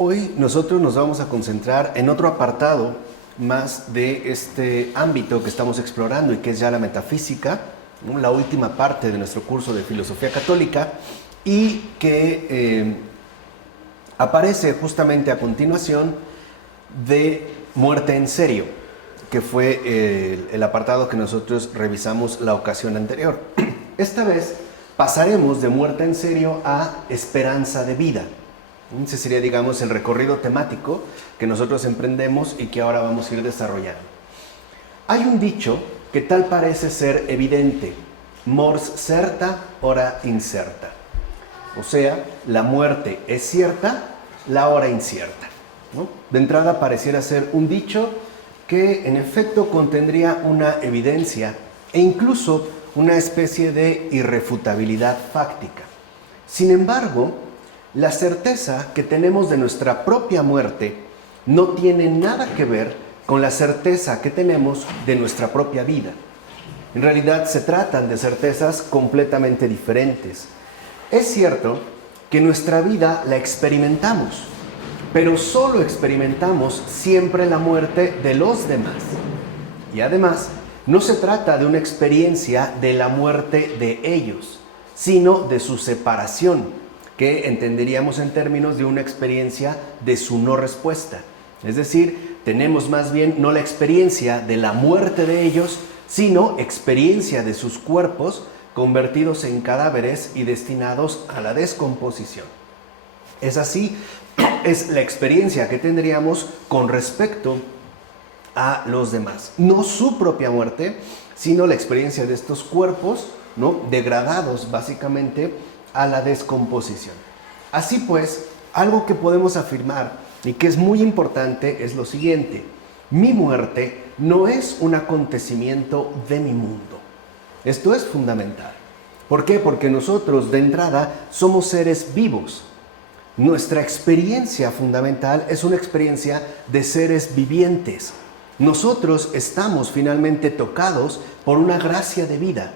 Hoy nosotros nos vamos a concentrar en otro apartado más de este ámbito que estamos explorando y que es ya la metafísica, ¿no? La última parte de nuestro curso de filosofía católica y que aparece justamente a continuación de muerte en serio, que fue el apartado que nosotros revisamos la ocasión anterior. Esta vez pasaremos de muerte en serio a esperanza de vida. Ese sería, digamos, el recorrido temático que nosotros emprendemos y que ahora vamos a ir desarrollando. Hay un dicho que tal parece ser evidente: mors certa, ora incerta. O sea, la muerte es cierta, la hora incierta, ¿no? De entrada pareciera ser un dicho que en efecto contendría una evidencia e incluso una especie de irrefutabilidad fáctica. Sin embargo, la certeza que tenemos de nuestra propia muerte no tiene nada que ver con la certeza que tenemos de nuestra propia vida. En realidad se tratan de certezas completamente diferentes. Es cierto que nuestra vida la experimentamos, pero solo experimentamos siempre la muerte de los demás. Y además, no se trata de una experiencia de la muerte de ellos, sino de su separación, que entenderíamos en términos de una experiencia de su no respuesta. Es decir, tenemos más bien no la experiencia de la muerte de ellos, sino experiencia de sus cuerpos convertidos en cadáveres y destinados a la descomposición. Es así, es la experiencia que tendríamos con respecto a los demás. No su propia muerte, sino la experiencia de estos cuerpos, ¿no?, degradados básicamente a la descomposición. Así pues, algo que podemos afirmar y que es muy importante es lo siguiente: mi muerte no es un acontecimiento de mi mundo. Esto es fundamental. ¿Por qué? Porque nosotros de entrada somos seres vivos. Nuestra experiencia fundamental es una experiencia de seres vivientes. Nosotros estamos finalmente tocados por una gracia de vida,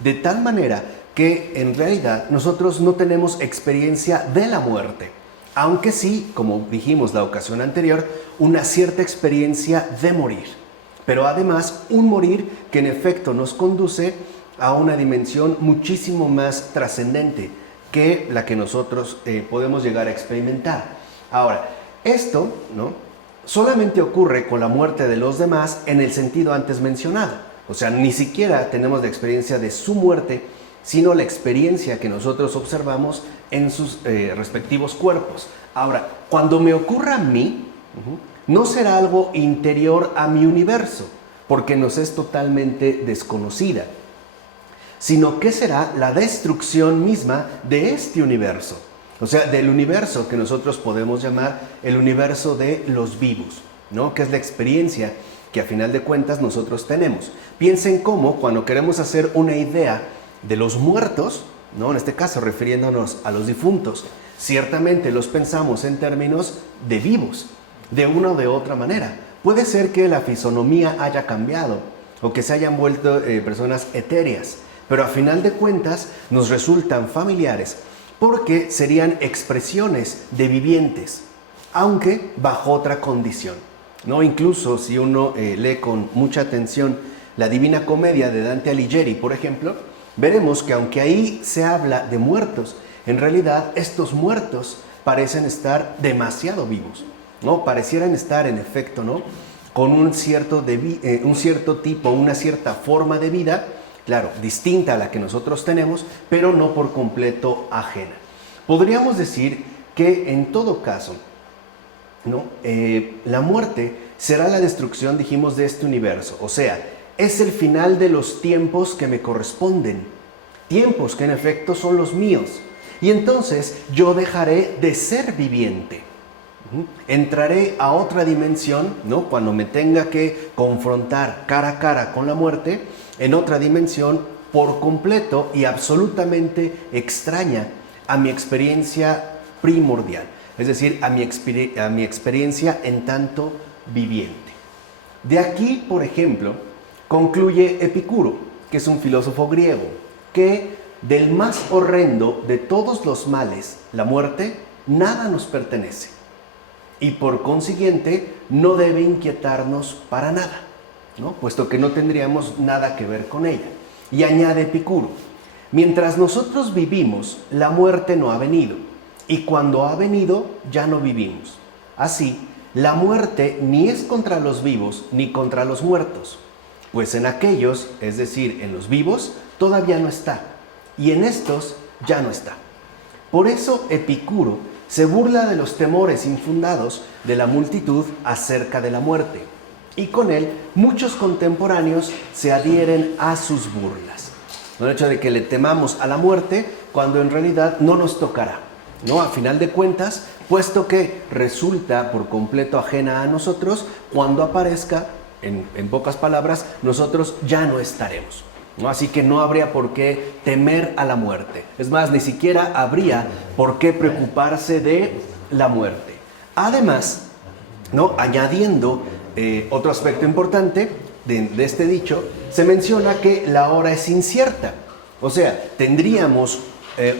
de tal manera que en realidad nosotros no tenemos experiencia de la muerte, aunque sí, como dijimos la ocasión anterior, una cierta experiencia de morir, pero además un morir que en efecto nos conduce a una dimensión muchísimo más trascendente que la que nosotros podemos llegar a experimentar. Ahora, esto, ¿no?, solamente ocurre con la muerte de los demás en el sentido antes mencionado. O sea, ni siquiera tenemos la experiencia de su muerte, sino la experiencia que nosotros observamos en sus respectivos cuerpos. Ahora, cuando me ocurra a mí, no será algo interior a mi universo, porque nos es totalmente desconocida, sino que será la destrucción misma de este universo. O sea, del universo que nosotros podemos llamar el universo de los vivos, ¿no?, que es la experiencia que a final de cuentas nosotros tenemos. Piensen cómo cuando queremos hacer una idea de los muertos, ¿no?, en este caso refiriéndonos a los difuntos, ciertamente los pensamos en términos de vivos, de una o de otra manera. Puede ser que la fisonomía haya cambiado o que se hayan vuelto personas etéreas, pero a final de cuentas nos resultan familiares porque serían expresiones de vivientes, aunque bajo otra condición, ¿no? Incluso si uno lee con mucha atención la Divina Comedia de Dante Alighieri, por ejemplo, veremos que aunque ahí se habla de muertos, en realidad estos muertos parecen estar demasiado vivos, ¿no? Parecieran estar en efecto, ¿no?, con un cierto tipo, una cierta forma de vida, claro, distinta a la que nosotros tenemos, pero no por completo ajena. Podríamos decir que en todo caso, ¿no?, la muerte será la destrucción, dijimos, de este universo. O sea, es el final de los tiempos que me corresponden, tiempos que en efecto son los míos. Y entonces yo dejaré de ser viviente. Entraré a otra dimensión, ¿no?, cuando me tenga que confrontar cara a cara con la muerte, en otra dimensión por completo y absolutamente extraña a mi experiencia primordial, es decir, a mi experiencia en tanto viviente. De aquí, por ejemplo, concluye Epicuro, que es un filósofo griego, que del más horrendo de todos los males, la muerte, nada nos pertenece. y por consiguiente no debe inquietarnos para nada, ¿no? Puesto que no tendríamos nada que ver con ella. Y añade Epicuro: mientras nosotros vivimos, la muerte no ha venido, y cuando ha venido, ya no vivimos. Así, la muerte ni es contra los vivos ni contra los muertos, pues en aquellos, es decir, en los vivos, todavía no está, y en estos ya no está. Por eso Epicuro se burla de los temores infundados de la multitud acerca de la muerte, y con él muchos contemporáneos se adhieren a sus burlas. El hecho de que le temamos a la muerte cuando en realidad no nos tocará, ¿no? A final de cuentas, puesto que resulta por completo ajena a nosotros, cuando aparezca, en pocas palabras, nosotros ya no estaremos, ¿no? Así que no habría por qué temer a la muerte. Es más, ni siquiera habría por qué preocuparse de la muerte. Además, ¿no? Añadiendo otro aspecto importante de este dicho, se menciona que la hora es incierta. O sea, tendríamos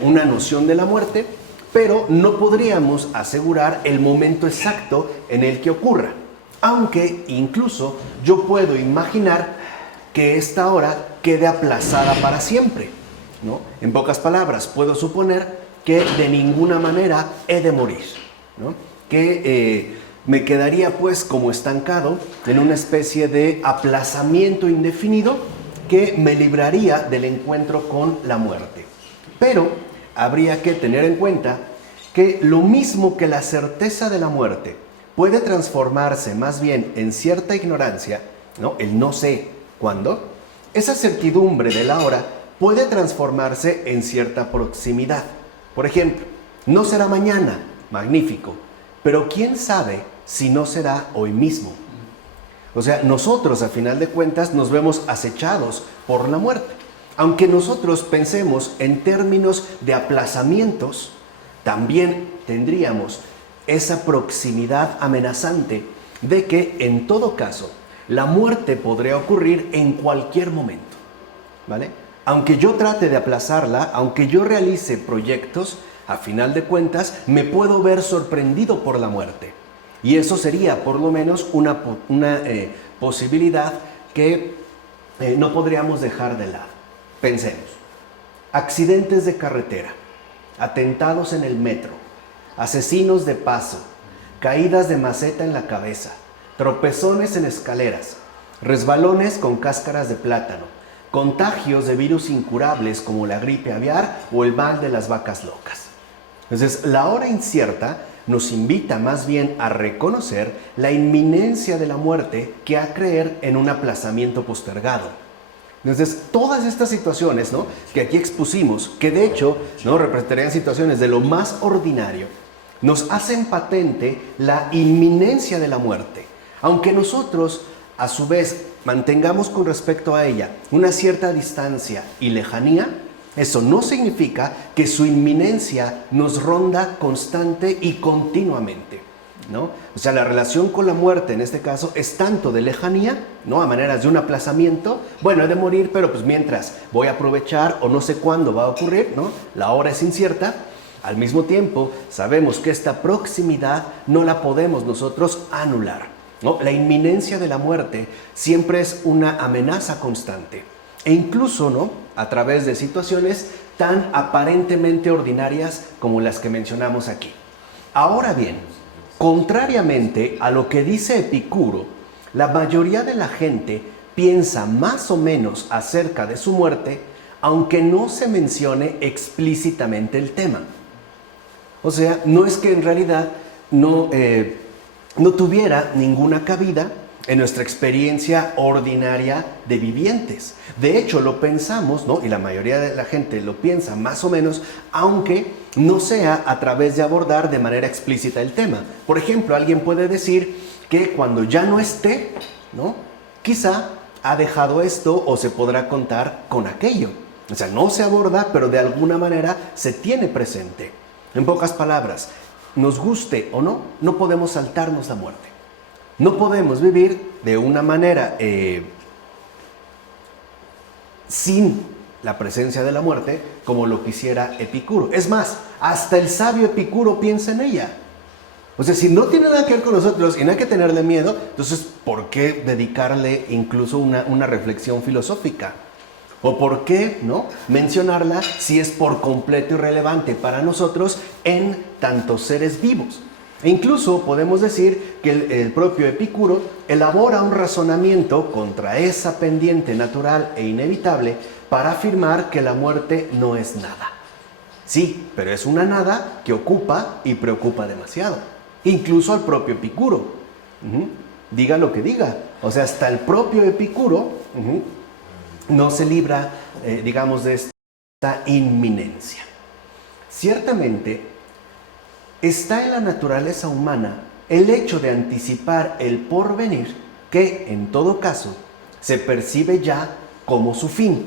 una noción de la muerte, pero no podríamos asegurar el momento exacto en el que ocurra. Aunque incluso yo puedo imaginar que esta hora quede aplazada para siempre, ¿no? En pocas palabras, puedo suponer que de ninguna manera he de morir, ¿no? Que me quedaría pues como estancado en una especie de aplazamiento indefinido que me libraría del encuentro con la muerte. Pero habría que tener en cuenta que lo mismo que la certeza de la muerte puede transformarse más bien en cierta ignorancia, ¿no? El no sé cuándo, esa certidumbre de la hora puede transformarse en cierta proximidad. Por ejemplo, no será mañana, magnífico, pero quién sabe si no será hoy mismo. O sea, nosotros a final de cuentas nos vemos acechados por la muerte. Aunque nosotros pensemos en términos de aplazamientos, también tendríamos esa proximidad amenazante de que en todo caso la muerte podría ocurrir en cualquier momento, ¿vale? Aunque yo trate de aplazarla, aunque yo realice proyectos, a final de cuentas me puedo ver sorprendido por la muerte. Y eso sería por lo menos una posibilidad que no podríamos dejar de lado. Pensemos: accidentes de carretera, atentados en el metro, asesinos de paso, caídas de maceta en la cabeza, tropezones en escaleras, resbalones con cáscaras de plátano, contagios de virus incurables como la gripe aviar o el mal de las vacas locas. Entonces, la hora incierta nos invita más bien a reconocer la inminencia de la muerte que a creer en un aplazamiento postergado. Entonces, todas estas situaciones, ¿no?, que aquí expusimos, que de hecho, ¿no?, representarían situaciones de lo más ordinario, nos hacen patente la inminencia de la muerte. Aunque nosotros, a su vez, mantengamos con respecto a ella una cierta distancia y lejanía, eso no significa que su inminencia nos ronda constante y continuamente, ¿no? O sea, la relación con la muerte en este caso es tanto de lejanía, ¿no?, a maneras de un aplazamiento. Bueno, he de morir, pero pues mientras voy a aprovechar o no sé cuándo va a ocurrir, ¿no? La hora es incierta. Al mismo tiempo, sabemos que esta proximidad no la podemos nosotros anular, ¿no? La inminencia de la muerte siempre es una amenaza constante. E incluso, ¿no?, a través de situaciones tan aparentemente ordinarias como las que mencionamos aquí. Ahora bien, contrariamente a lo que dice Epicuro, la mayoría de la gente piensa más o menos acerca de su muerte, aunque no se mencione explícitamente el tema. O sea, no es que en realidad no tuviera ninguna cabida en nuestra experiencia ordinaria de vivientes. De hecho, lo pensamos, ¿no?, y la mayoría de la gente lo piensa más o menos, aunque no sea a través de abordar de manera explícita el tema. Por ejemplo, alguien puede decir que cuando ya no esté, ¿no?, quizá ha dejado esto o se podrá contar con aquello. O sea, no se aborda, pero de alguna manera se tiene presente. En pocas palabras, nos guste o no, no podemos saltarnos la muerte. No podemos vivir de una manera sin la presencia de la muerte como lo quisiera Epicuro. Es más, hasta el sabio Epicuro piensa en ella. O sea, si no tiene nada que ver con nosotros y no hay que tenerle miedo, entonces, ¿por qué dedicarle incluso una reflexión filosófica? ¿O por qué no mencionarla si es por completo irrelevante para nosotros en tantos seres vivos? E incluso podemos decir que el propio Epicuro elabora un razonamiento contra esa pendiente natural e inevitable para afirmar que la muerte no es nada. Sí, pero es una nada que ocupa y preocupa demasiado. Incluso al propio Epicuro. Diga lo que diga. O sea, hasta el propio Epicuro no se libra, digamos, de esta inminencia. Ciertamente, está en la naturaleza humana el hecho de anticipar el porvenir que, en todo caso, se percibe ya como su fin.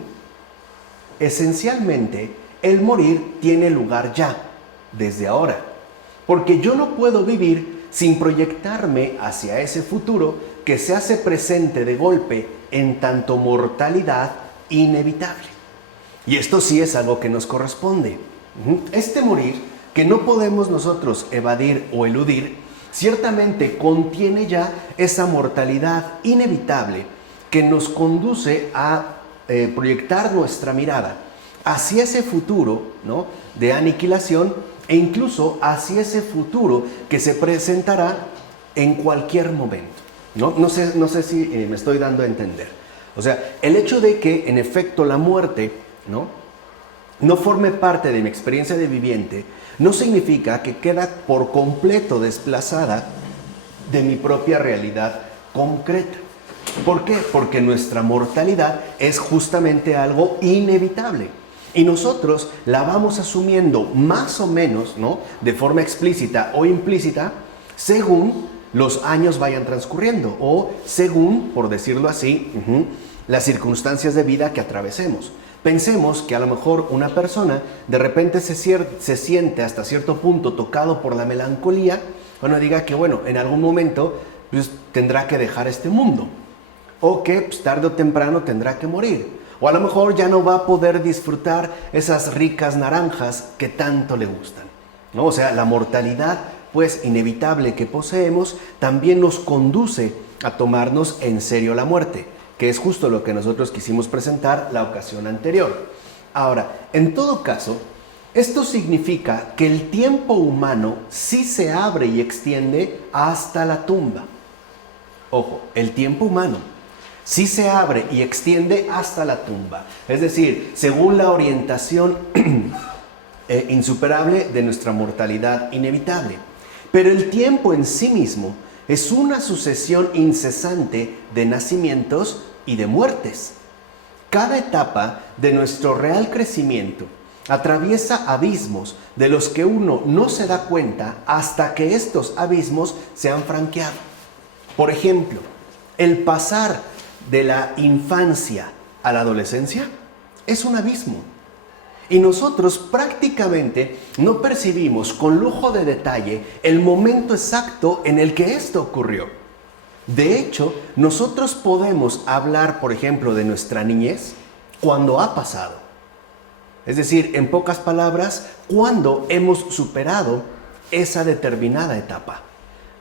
Esencialmente, el morir tiene lugar ya, desde ahora, porque yo no puedo vivir sin proyectarme hacia ese futuro que se hace presente de golpe en tanto mortalidad inevitable. Y esto sí es algo que nos corresponde. Este morir, que no podemos nosotros evadir o eludir, ciertamente contiene ya esa mortalidad inevitable que nos conduce a proyectar nuestra mirada hacia ese futuro, ¿no?, de aniquilación, e incluso hacia ese futuro que se presentará en cualquier momento. No sé si me estoy dando a entender. O sea, el hecho de que en efecto la muerte no forme parte de mi experiencia de viviente no significa que queda por completo desplazada de mi propia realidad concreta. ¿Por qué? Porque nuestra mortalidad es justamente algo inevitable. Y nosotros la vamos asumiendo más o menos, ¿no?, de forma explícita o implícita, según los años vayan transcurriendo o según, por decirlo así, las circunstancias de vida que atravesemos. Pensemos que a lo mejor una persona de repente se siente hasta cierto punto tocado por la melancolía, bueno, diga que bueno, en algún momento pues, tendrá que dejar este mundo, o que pues, tarde o temprano tendrá que morir. O a lo mejor ya no va a poder disfrutar esas ricas naranjas que tanto le gustan, ¿no? O sea, la mortalidad, pues, inevitable que poseemos también nos conduce a tomarnos en serio la muerte, que es justo lo que nosotros quisimos presentar la ocasión anterior. Ahora, en todo caso, esto significa que el tiempo humano sí se abre y extiende hasta la tumba. Ojo, el tiempo humano sí se abre y extiende hasta la tumba. Es decir, según la orientación insuperable de nuestra mortalidad inevitable. Pero el tiempo en sí mismo es una sucesión incesante de nacimientos y de muertes. Cada etapa de nuestro real crecimiento atraviesa abismos de los que uno no se da cuenta hasta que estos abismos se han franqueado. Por ejemplo, el pasar de la infancia a la adolescencia es un abismo. Y nosotros prácticamente no percibimos con lujo de detalle el momento exacto en el que esto ocurrió. De hecho, nosotros podemos hablar, por ejemplo, de nuestra niñez cuando ha pasado. Es decir, en pocas palabras, cuando hemos superado esa determinada etapa.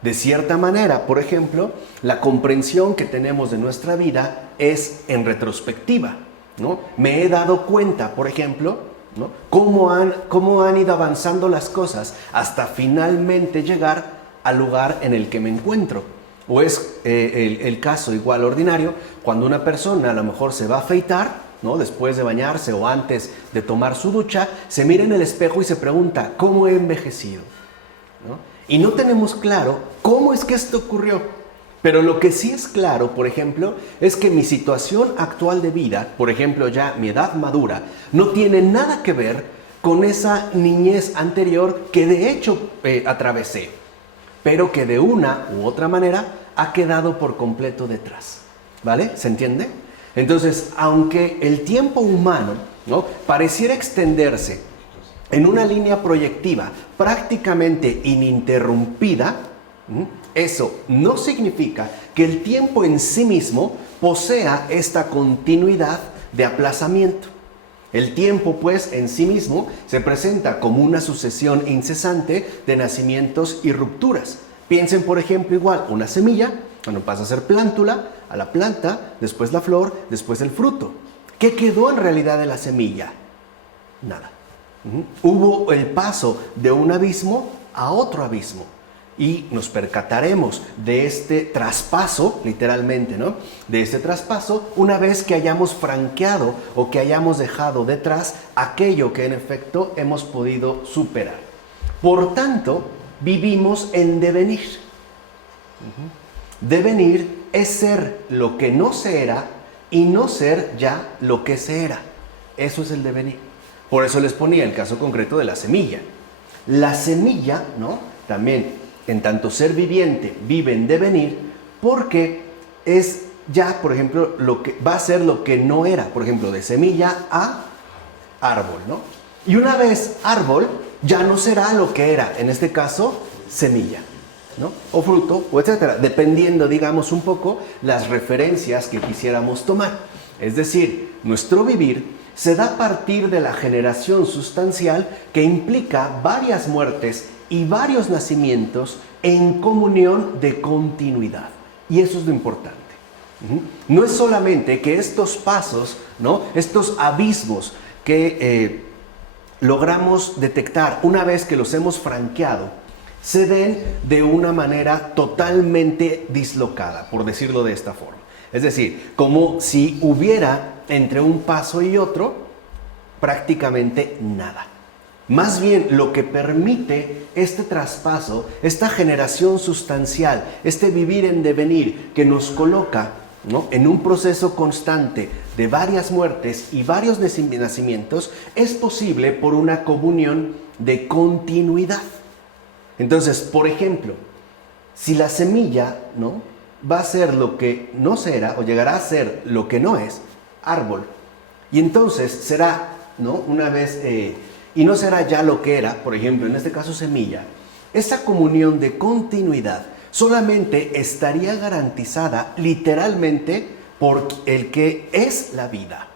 De cierta manera, por ejemplo, la comprensión que tenemos de nuestra vida es en retrospectiva, ¿no? Me he dado cuenta, por ejemplo, ¿no?, cómo han ido avanzando las cosas hasta finalmente llegar al lugar en el que me encuentro. O es el caso igual ordinario, cuando una persona a lo mejor se va a afeitar, ¿no?, después de bañarse o antes de tomar su ducha, se mira en el espejo y se pregunta, ¿cómo he envejecido?, ¿no? Y no tenemos claro cómo es que esto ocurrió. Pero lo que sí es claro, por ejemplo, es que mi situación actual de vida, por ejemplo, ya mi edad madura, no tiene nada que ver con esa niñez anterior que de hecho atravesé, pero que de una u otra manera ha quedado por completo detrás. ¿Vale? ¿Se entiende? Entonces, aunque el tiempo humano, ¿no?, pareciera extenderse en una línea proyectiva prácticamente ininterrumpida, eso no significa que el tiempo en sí mismo posea esta continuidad de aplazamiento. El tiempo, pues, en sí mismo se presenta como una sucesión incesante de nacimientos y rupturas. Piensen, por ejemplo, igual, una semilla, cuando pasa a ser plántula, a la planta, después la flor, después el fruto. ¿Qué quedó en realidad de la semilla? Nada. Hubo el paso de un abismo a otro abismo. Y nos percataremos de este traspaso, literalmente, ¿no? De este traspaso una vez que hayamos franqueado o que hayamos dejado detrás aquello que en efecto hemos podido superar. Por tanto, vivimos en devenir. Devenir es ser lo que no se era y no ser ya lo que se era. Eso es el devenir. Por eso les ponía el caso concreto de la semilla. La semilla, ¿no? También, en tanto ser viviente, vive en devenir, porque es ya, por ejemplo, lo que va a ser lo que no era, por ejemplo, de semilla a árbol, ¿no? Y una vez árbol, ya no será lo que era, en este caso, semilla, ¿no? O fruto, o etcétera, dependiendo, digamos, un poco las referencias que quisiéramos tomar. Es decir, nuestro vivir se da a partir de la generación sustancial que implica varias muertes y varios nacimientos en comunión de continuidad. Y eso es lo importante. No es solamente que estos pasos, ¿no? Estos abismos que logramos detectar una vez que los hemos franqueado, se den de una manera totalmente dislocada, por decirlo de esta forma. Es decir, como si hubiera entre un paso y otro prácticamente nada. Más bien, lo que permite este traspaso, esta generación sustancial, este vivir en devenir que nos coloca, ¿no?, en un proceso constante de varias muertes y varios nacimientos, es posible por una comunión de continuidad. Entonces, por ejemplo, si la semilla, ¿no?, va a ser lo que no será o llegará a ser lo que no es, árbol, y entonces será, ¿no?, una vez... y no será ya lo que era, por ejemplo, en este caso semilla, esa comunión de continuidad solamente estaría garantizada literalmente por el que es la vida.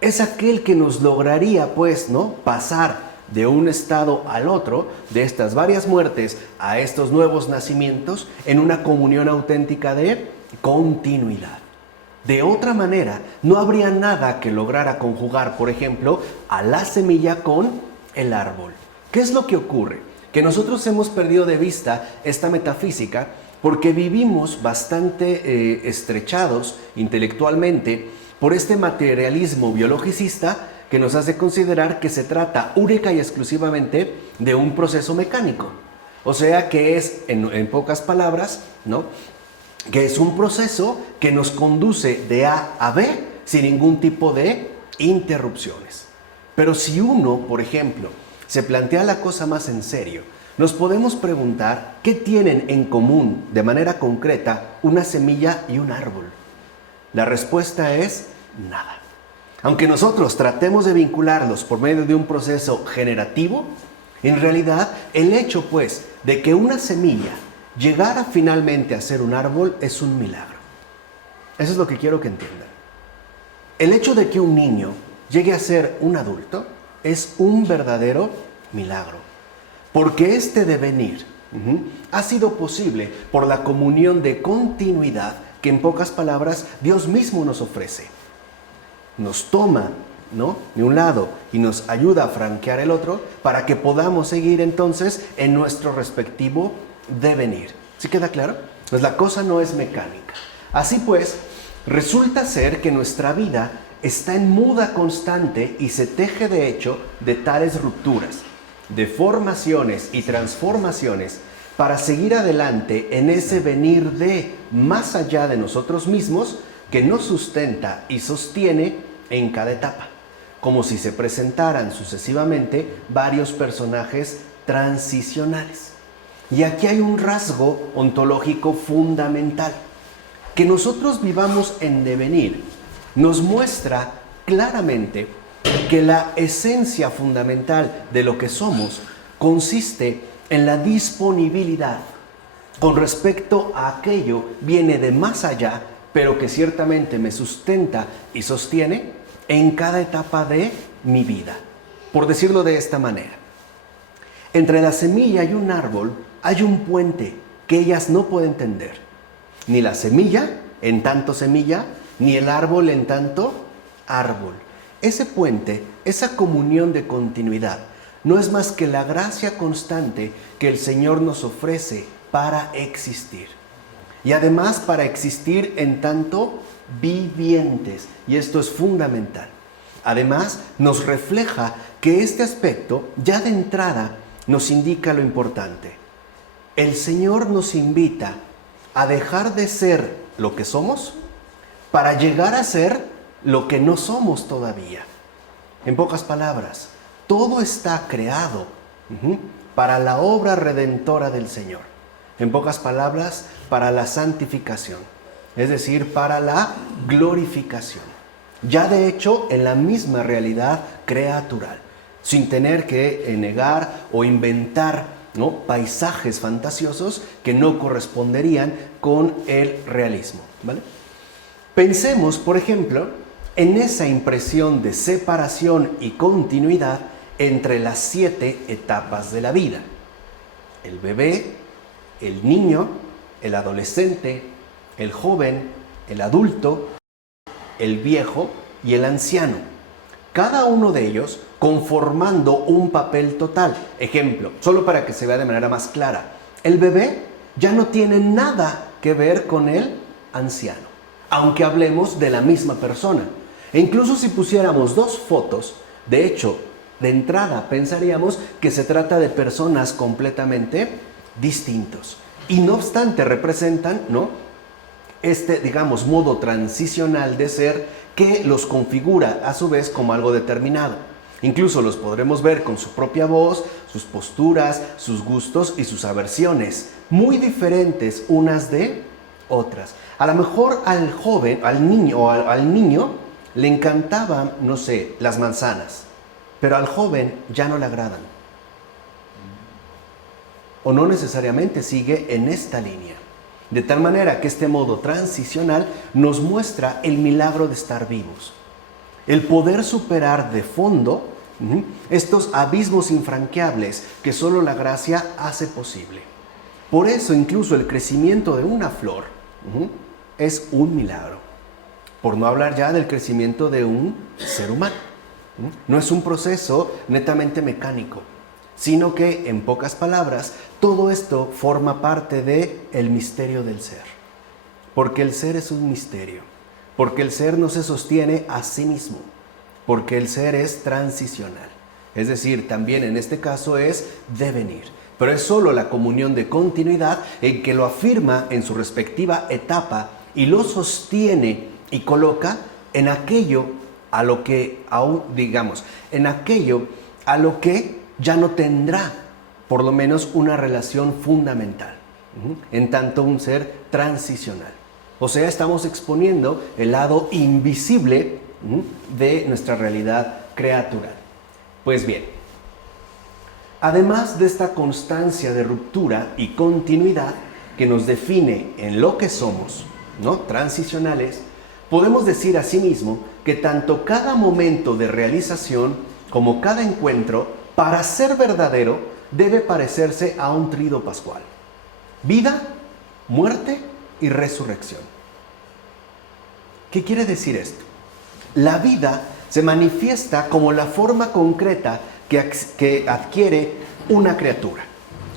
Es aquel que nos lograría, pues, ¿no?, pasar de un estado al otro, de estas varias muertes a estos nuevos nacimientos, en una comunión auténtica de continuidad. De otra manera, no habría nada que lograra conjugar, por ejemplo, a la semilla con el árbol. ¿Qué es lo que ocurre? Que nosotros hemos perdido de vista esta metafísica porque vivimos bastante estrechados intelectualmente por este materialismo biologicista que nos hace considerar que se trata única y exclusivamente de un proceso mecánico. O sea que es, en pocas palabras, ¿no?, que es un proceso que nos conduce de A a B sin ningún tipo de interrupciones. Pero si uno, por ejemplo, se plantea la cosa más en serio, nos podemos preguntar qué tienen en común de manera concreta una semilla y un árbol. La respuesta es nada. Aunque nosotros tratemos de vincularlos por medio de un proceso generativo, en realidad el hecho, pues, de que una semilla llegara finalmente a ser un árbol es un milagro. Eso es lo que quiero que entiendan. El hecho de que un niño llegue a ser un adulto es un verdadero milagro. Porque este devenir ha sido posible por la comunión de continuidad que, en pocas palabras, Dios mismo nos ofrece. Nos toma, ¿no?, de un lado y nos ayuda a franquear el otro para que podamos seguir entonces en nuestro respectivo devenir. ¿Sí queda claro? Pues la cosa no es mecánica. Así pues, resulta ser que nuestra vida está en muda constante y se teje de hecho de tales rupturas, deformaciones y transformaciones para seguir adelante en ese venir de más allá de nosotros mismos que nos sustenta y sostiene en cada etapa, como si se presentaran sucesivamente varios personajes transicionales. Y aquí hay un rasgo ontológico fundamental. Que nosotros vivamos en devenir nos muestra claramente que la esencia fundamental de lo que somos consiste en la disponibilidad con respecto a aquello viene de más allá, pero que ciertamente me sustenta y sostiene en cada etapa de mi vida. Por decirlo de esta manera, entre la semilla y un árbol hay un puente que ellas no pueden entender. Ni la semilla en tanto semilla, ni el árbol en tanto árbol. Ese puente, esa comunión de continuidad, no es más que la gracia constante que el Señor nos ofrece para existir. Y además para existir en tanto vivientes. Y esto es fundamental. Además, nos refleja que este aspecto ya de entrada nos indica lo importante. El Señor nos invita a dejar de ser lo que somos para llegar a ser lo que no somos todavía. En pocas palabras, todo está creado para la obra redentora del Señor. En pocas palabras, para la santificación, es decir, para la glorificación. Ya de hecho, en la misma realidad creatural, sin tener que negar o inventar, ¿no?, paisajes fantasiosos que no corresponderían con el realismo, ¿vale? Pensemos, por ejemplo, en esa impresión de separación y continuidad entre las 7 etapas de la vida. El bebé, el niño, el adolescente, el joven, el adulto, el viejo y el anciano. Cada uno de ellos conformando un papel total. Ejemplo, solo para que se vea de manera más clara. El bebé ya no tiene nada que ver con el anciano, aunque hablemos de la misma persona. E incluso si pusiéramos 2 fotos, de hecho, de entrada pensaríamos que se trata de personas completamente distintos. Y no obstante representan, ¿no?, este, digamos, modo transicional de ser que los configura a su vez como algo determinado. Incluso los podremos ver con su propia voz, sus posturas, sus gustos y sus aversiones, muy diferentes unas de otras. A lo mejor al joven, al niño le encantaban, no sé, las manzanas, pero al joven ya no le agradan. O no necesariamente sigue en esta línea. De tal manera que este modo transicional nos muestra el milagro de estar vivos. El poder superar de fondo estos abismos infranqueables que solo la gracia hace posible. Por eso incluso el crecimiento de una flor es un milagro. Por no hablar ya del crecimiento de un ser humano. No es un proceso netamente mecánico, sino que, en pocas palabras, todo esto forma parte del misterio del ser. Porque el ser es un misterio. Porque el ser no se sostiene a sí mismo. Porque el ser es transicional. Es decir, también en este caso es devenir. Pero es solo la comunión de continuidad en que lo afirma en su respectiva etapa y lo sostiene y coloca en aquello a lo que aún, digamos, en aquello a lo que ya no tendrá, por lo menos, una relación fundamental, en tanto un ser transicional. O sea, estamos exponiendo el lado invisible de nuestra realidad creatural. Pues bien, además de esta constancia de ruptura y continuidad que nos define en lo que somos, ¿no?, transicionales, podemos decir asimismo que tanto cada momento de realización como cada encuentro, para ser verdadero, debe parecerse a un trido pascual: vida, muerte y resurrección. ¿Qué quiere decir esto? La vida se manifiesta como la forma concreta que adquiere una criatura,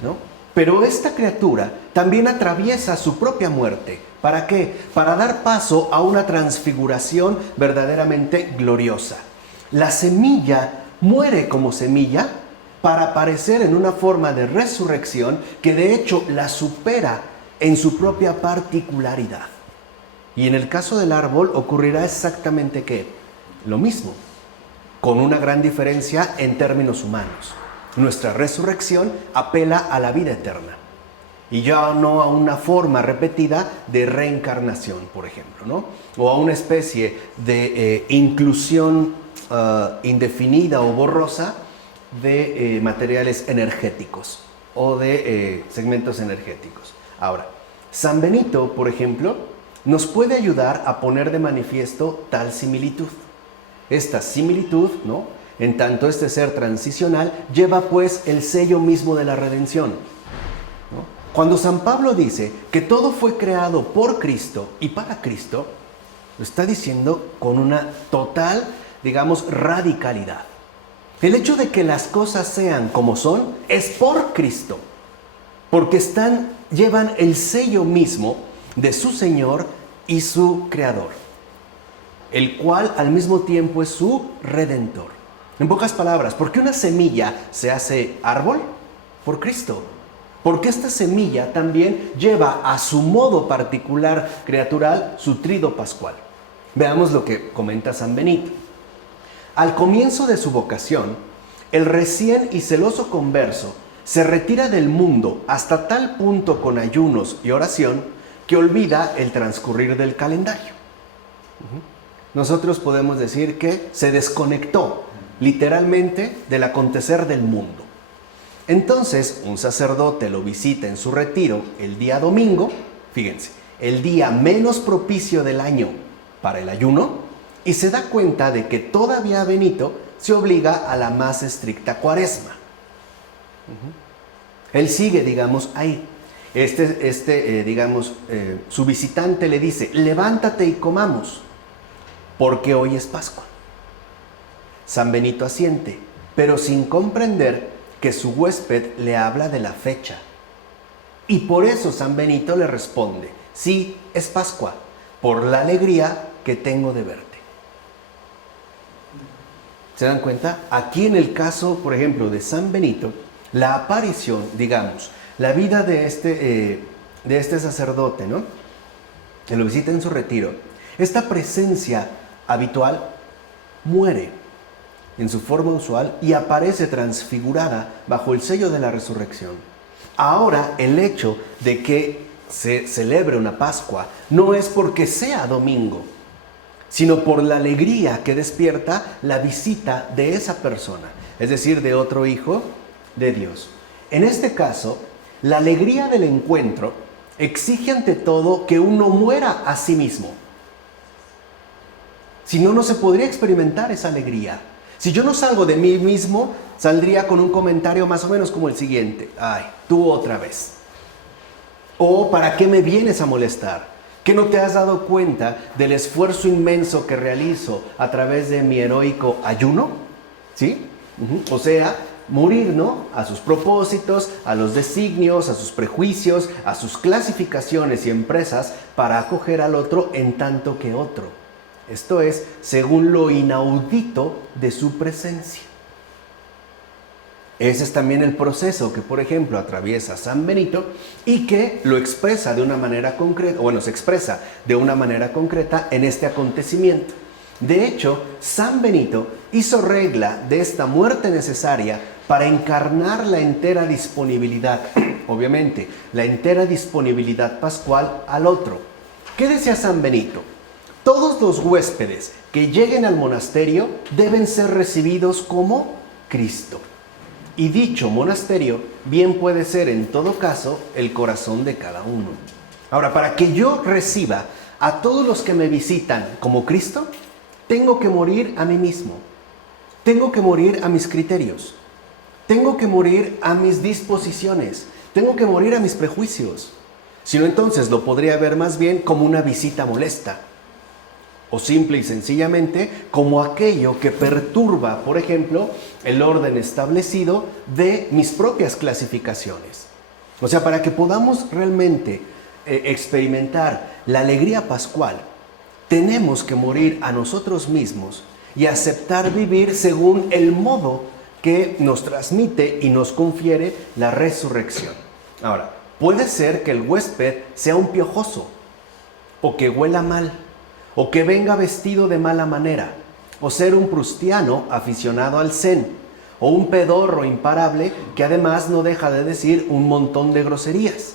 ¿no? Pero esta criatura también atraviesa su propia muerte. ¿Para qué? Para dar paso a una transfiguración verdaderamente gloriosa. La semilla muere como semilla para aparecer en una forma de resurrección que de hecho la supera en su propia particularidad. Y en el caso del árbol ocurrirá exactamente ¿qué? Lo mismo, con una gran diferencia en términos humanos. Nuestra resurrección apela a la vida eterna y ya no a una forma repetida de reencarnación, por ejemplo, ¿no? O a una especie de inclusión indefinida o borrosa de materiales energéticos o de segmentos energéticos. Ahora, San Benito, por ejemplo, nos puede ayudar a poner de manifiesto tal similitud. esta similitud, ¿no? En tanto este ser transicional lleva pues el sello mismo de la redención, ¿no? Cuando San Pablo dice que todo fue creado por Cristo y para Cristo, lo está diciendo con una total, digamos, radicalidad. El hecho de que las cosas sean como son es por Cristo, porque llevan el sello mismo de su Señor y su Creador, el cual al mismo tiempo es su Redentor. En pocas palabras, ¿por qué una semilla se hace árbol? Por Cristo. Porque esta semilla también lleva a su modo particular criatural su trido pascual. Veamos lo que comenta San Benito. Al comienzo de su vocación, el recién y celoso converso se retira del mundo hasta tal punto con ayunos y oración que olvida el transcurrir del calendario. Nosotros podemos decir que se desconectó literalmente del acontecer del mundo. Entonces, un sacerdote lo visita en su retiro el día domingo, fíjense, el día menos propicio del año para el ayuno, y se da cuenta de que todavía Benito se obliga a la más estricta cuaresma. Él sigue, digamos, ahí. Su visitante le dice, levántate y comamos, porque hoy es Pascua. San Benito asiente, pero sin comprender que su huésped le habla de la fecha. Y por eso San Benito le responde, sí, es Pascua, por la alegría que tengo de verte. ¿Se dan cuenta? Aquí en el caso, por ejemplo, de San Benito, la aparición, digamos, la vida de este sacerdote, ¿no? Que lo visita en su retiro, esta presencia habitual muere en su forma usual y aparece transfigurada bajo el sello de la resurrección. Ahora, el hecho de que se celebre una Pascua no es porque sea domingo, sino por la alegría que despierta la visita de esa persona, es decir, de otro hijo de Dios. En este caso, la alegría del encuentro exige ante todo que uno muera a sí mismo. Si no, no se podría experimentar esa alegría. Si yo no salgo de mí mismo, saldría con un comentario más o menos como el siguiente. Ay, tú otra vez. O ¿para qué me vienes a molestar? ¿Que no te has dado cuenta del esfuerzo inmenso que realizo a través de mi heroico ayuno? ¿Sí? O sea, morir, ¿no? A sus propósitos, a los designios, a sus prejuicios, a sus clasificaciones y empresas para acoger al otro en tanto que otro. Esto es, según lo inaudito de su presencia. Ese es también el proceso que, por ejemplo, atraviesa San Benito y que lo expresa de una manera concreta, se expresa de una manera concreta en este acontecimiento. De hecho, San Benito hizo regla de esta muerte necesaria para encarnar la entera disponibilidad, obviamente, la entera disponibilidad pascual al otro. ¿Qué decía San Benito? Todos los huéspedes que lleguen al monasterio deben ser recibidos como Cristo. Y dicho monasterio bien puede ser en todo caso el corazón de cada uno. Ahora, para que yo reciba a todos los que me visitan como Cristo, tengo que morir a mí mismo. Tengo que morir a mis criterios. Tengo que morir a mis disposiciones. Tengo que morir a mis prejuicios. Si no, entonces lo podría ver más bien como una visita molesta. O simple y sencillamente como aquello que perturba, por ejemplo, el orden establecido de mis propias clasificaciones. O sea, para que podamos realmente experimentar la alegría pascual, tenemos que morir a nosotros mismos y aceptar vivir según el modo que nos transmite y nos confiere la resurrección. Ahora, puede ser que el huésped sea un piojoso, o que huela mal, o que venga vestido de mala manera, o ser un prustiano aficionado al zen, o un pedorro imparable que además no deja de decir un montón de groserías,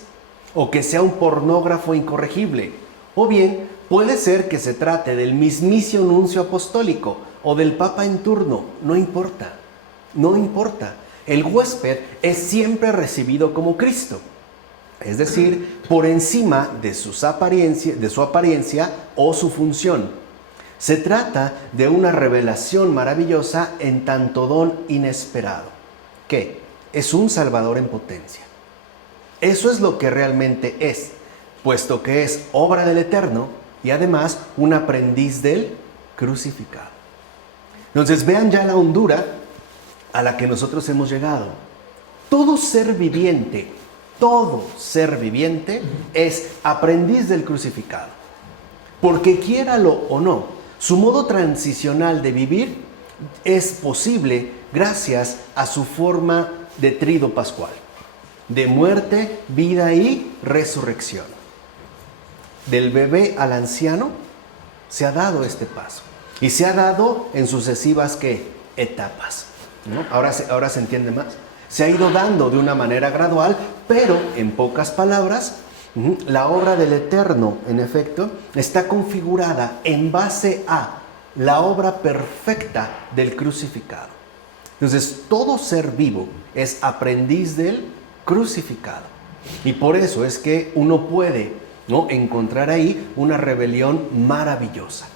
o que sea un pornógrafo incorregible, o bien puede ser que se trate del mismísimo nuncio apostólico o del papa en turno, no importa, no importa. El huésped es siempre recibido como Cristo. Es decir, por encima de su apariencia o su función. Se trata de una revelación maravillosa en tanto don inesperado, que es un Salvador en potencia. Eso es lo que realmente es, puesto que es obra del Eterno y además un aprendiz del crucificado. Entonces vean ya la hondura a la que nosotros hemos llegado. Todo ser viviente es aprendiz del crucificado. Porque quiéralo o no, su modo transicional de vivir es posible gracias a su forma de trido pascual, de muerte, vida y resurrección. Del bebé al anciano se ha dado este paso y se ha dado en sucesivas etapas, ¿no? Ahora se entiende más. Se ha ido dando de una manera gradual, pero en pocas palabras, la obra del Eterno, en efecto, está configurada en base a la obra perfecta del crucificado. Entonces, todo ser vivo es aprendiz del crucificado. Y por eso es que uno puede, ¿no?, encontrar ahí una rebelión maravillosa.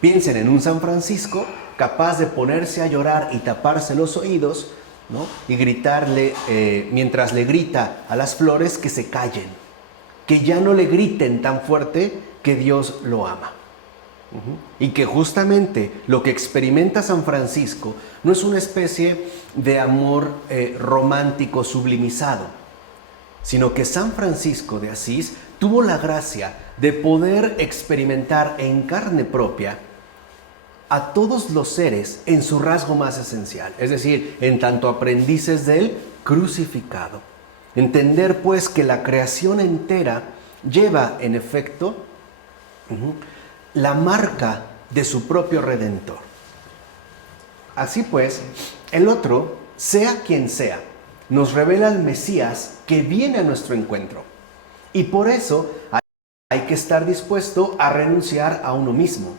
Piensen en un San Francisco capaz de ponerse a llorar y taparse los oídos, ¿no?, y gritarle, mientras le grita a las flores que se callen, que ya no le griten tan fuerte que Dios lo ama. Y que justamente lo que experimenta San Francisco no es una especie de amor romántico sublimizado, sino que San Francisco de Asís tuvo la gracia de poder experimentar en carne propia a todos los seres en su rasgo más esencial, es decir, en tanto aprendices del crucificado. Entender pues que la creación entera lleva en efecto la marca de su propio Redentor. Así pues, el otro, sea quien sea, nos revela al Mesías que viene a nuestro encuentro. Y por eso hay que estar dispuesto a renunciar a uno mismo,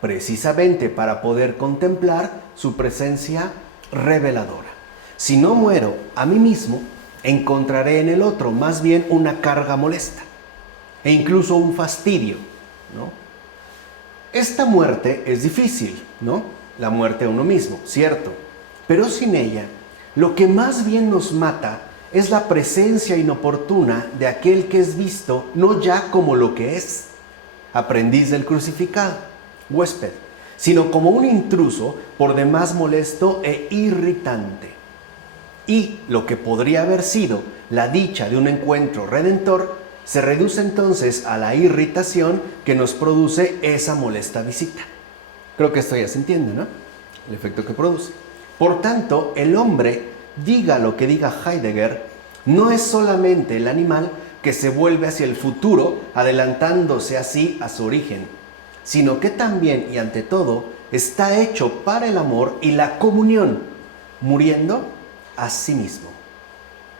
precisamente para poder contemplar su presencia reveladora. Si no muero a mí mismo, encontraré en el otro más bien una carga molesta e incluso un fastidio, ¿no? Esta muerte es difícil, ¿no? La muerte a uno mismo, cierto, pero sin ella, lo que más bien nos mata es la presencia inoportuna de aquel que es visto no ya como lo que es, aprendiz del crucificado, huésped, sino como un intruso por demás molesto e irritante. Y lo que podría haber sido la dicha de un encuentro redentor se reduce entonces a la irritación que nos produce esa molesta visita. Creo que esto ya se entiende, ¿no? El efecto que produce. Por tanto, el hombre, diga lo que diga Heidegger, no es solamente el animal que se vuelve hacia el futuro, adelantándose así a su origen, sino que también y ante todo está hecho para el amor y la comunión, muriendo a sí mismo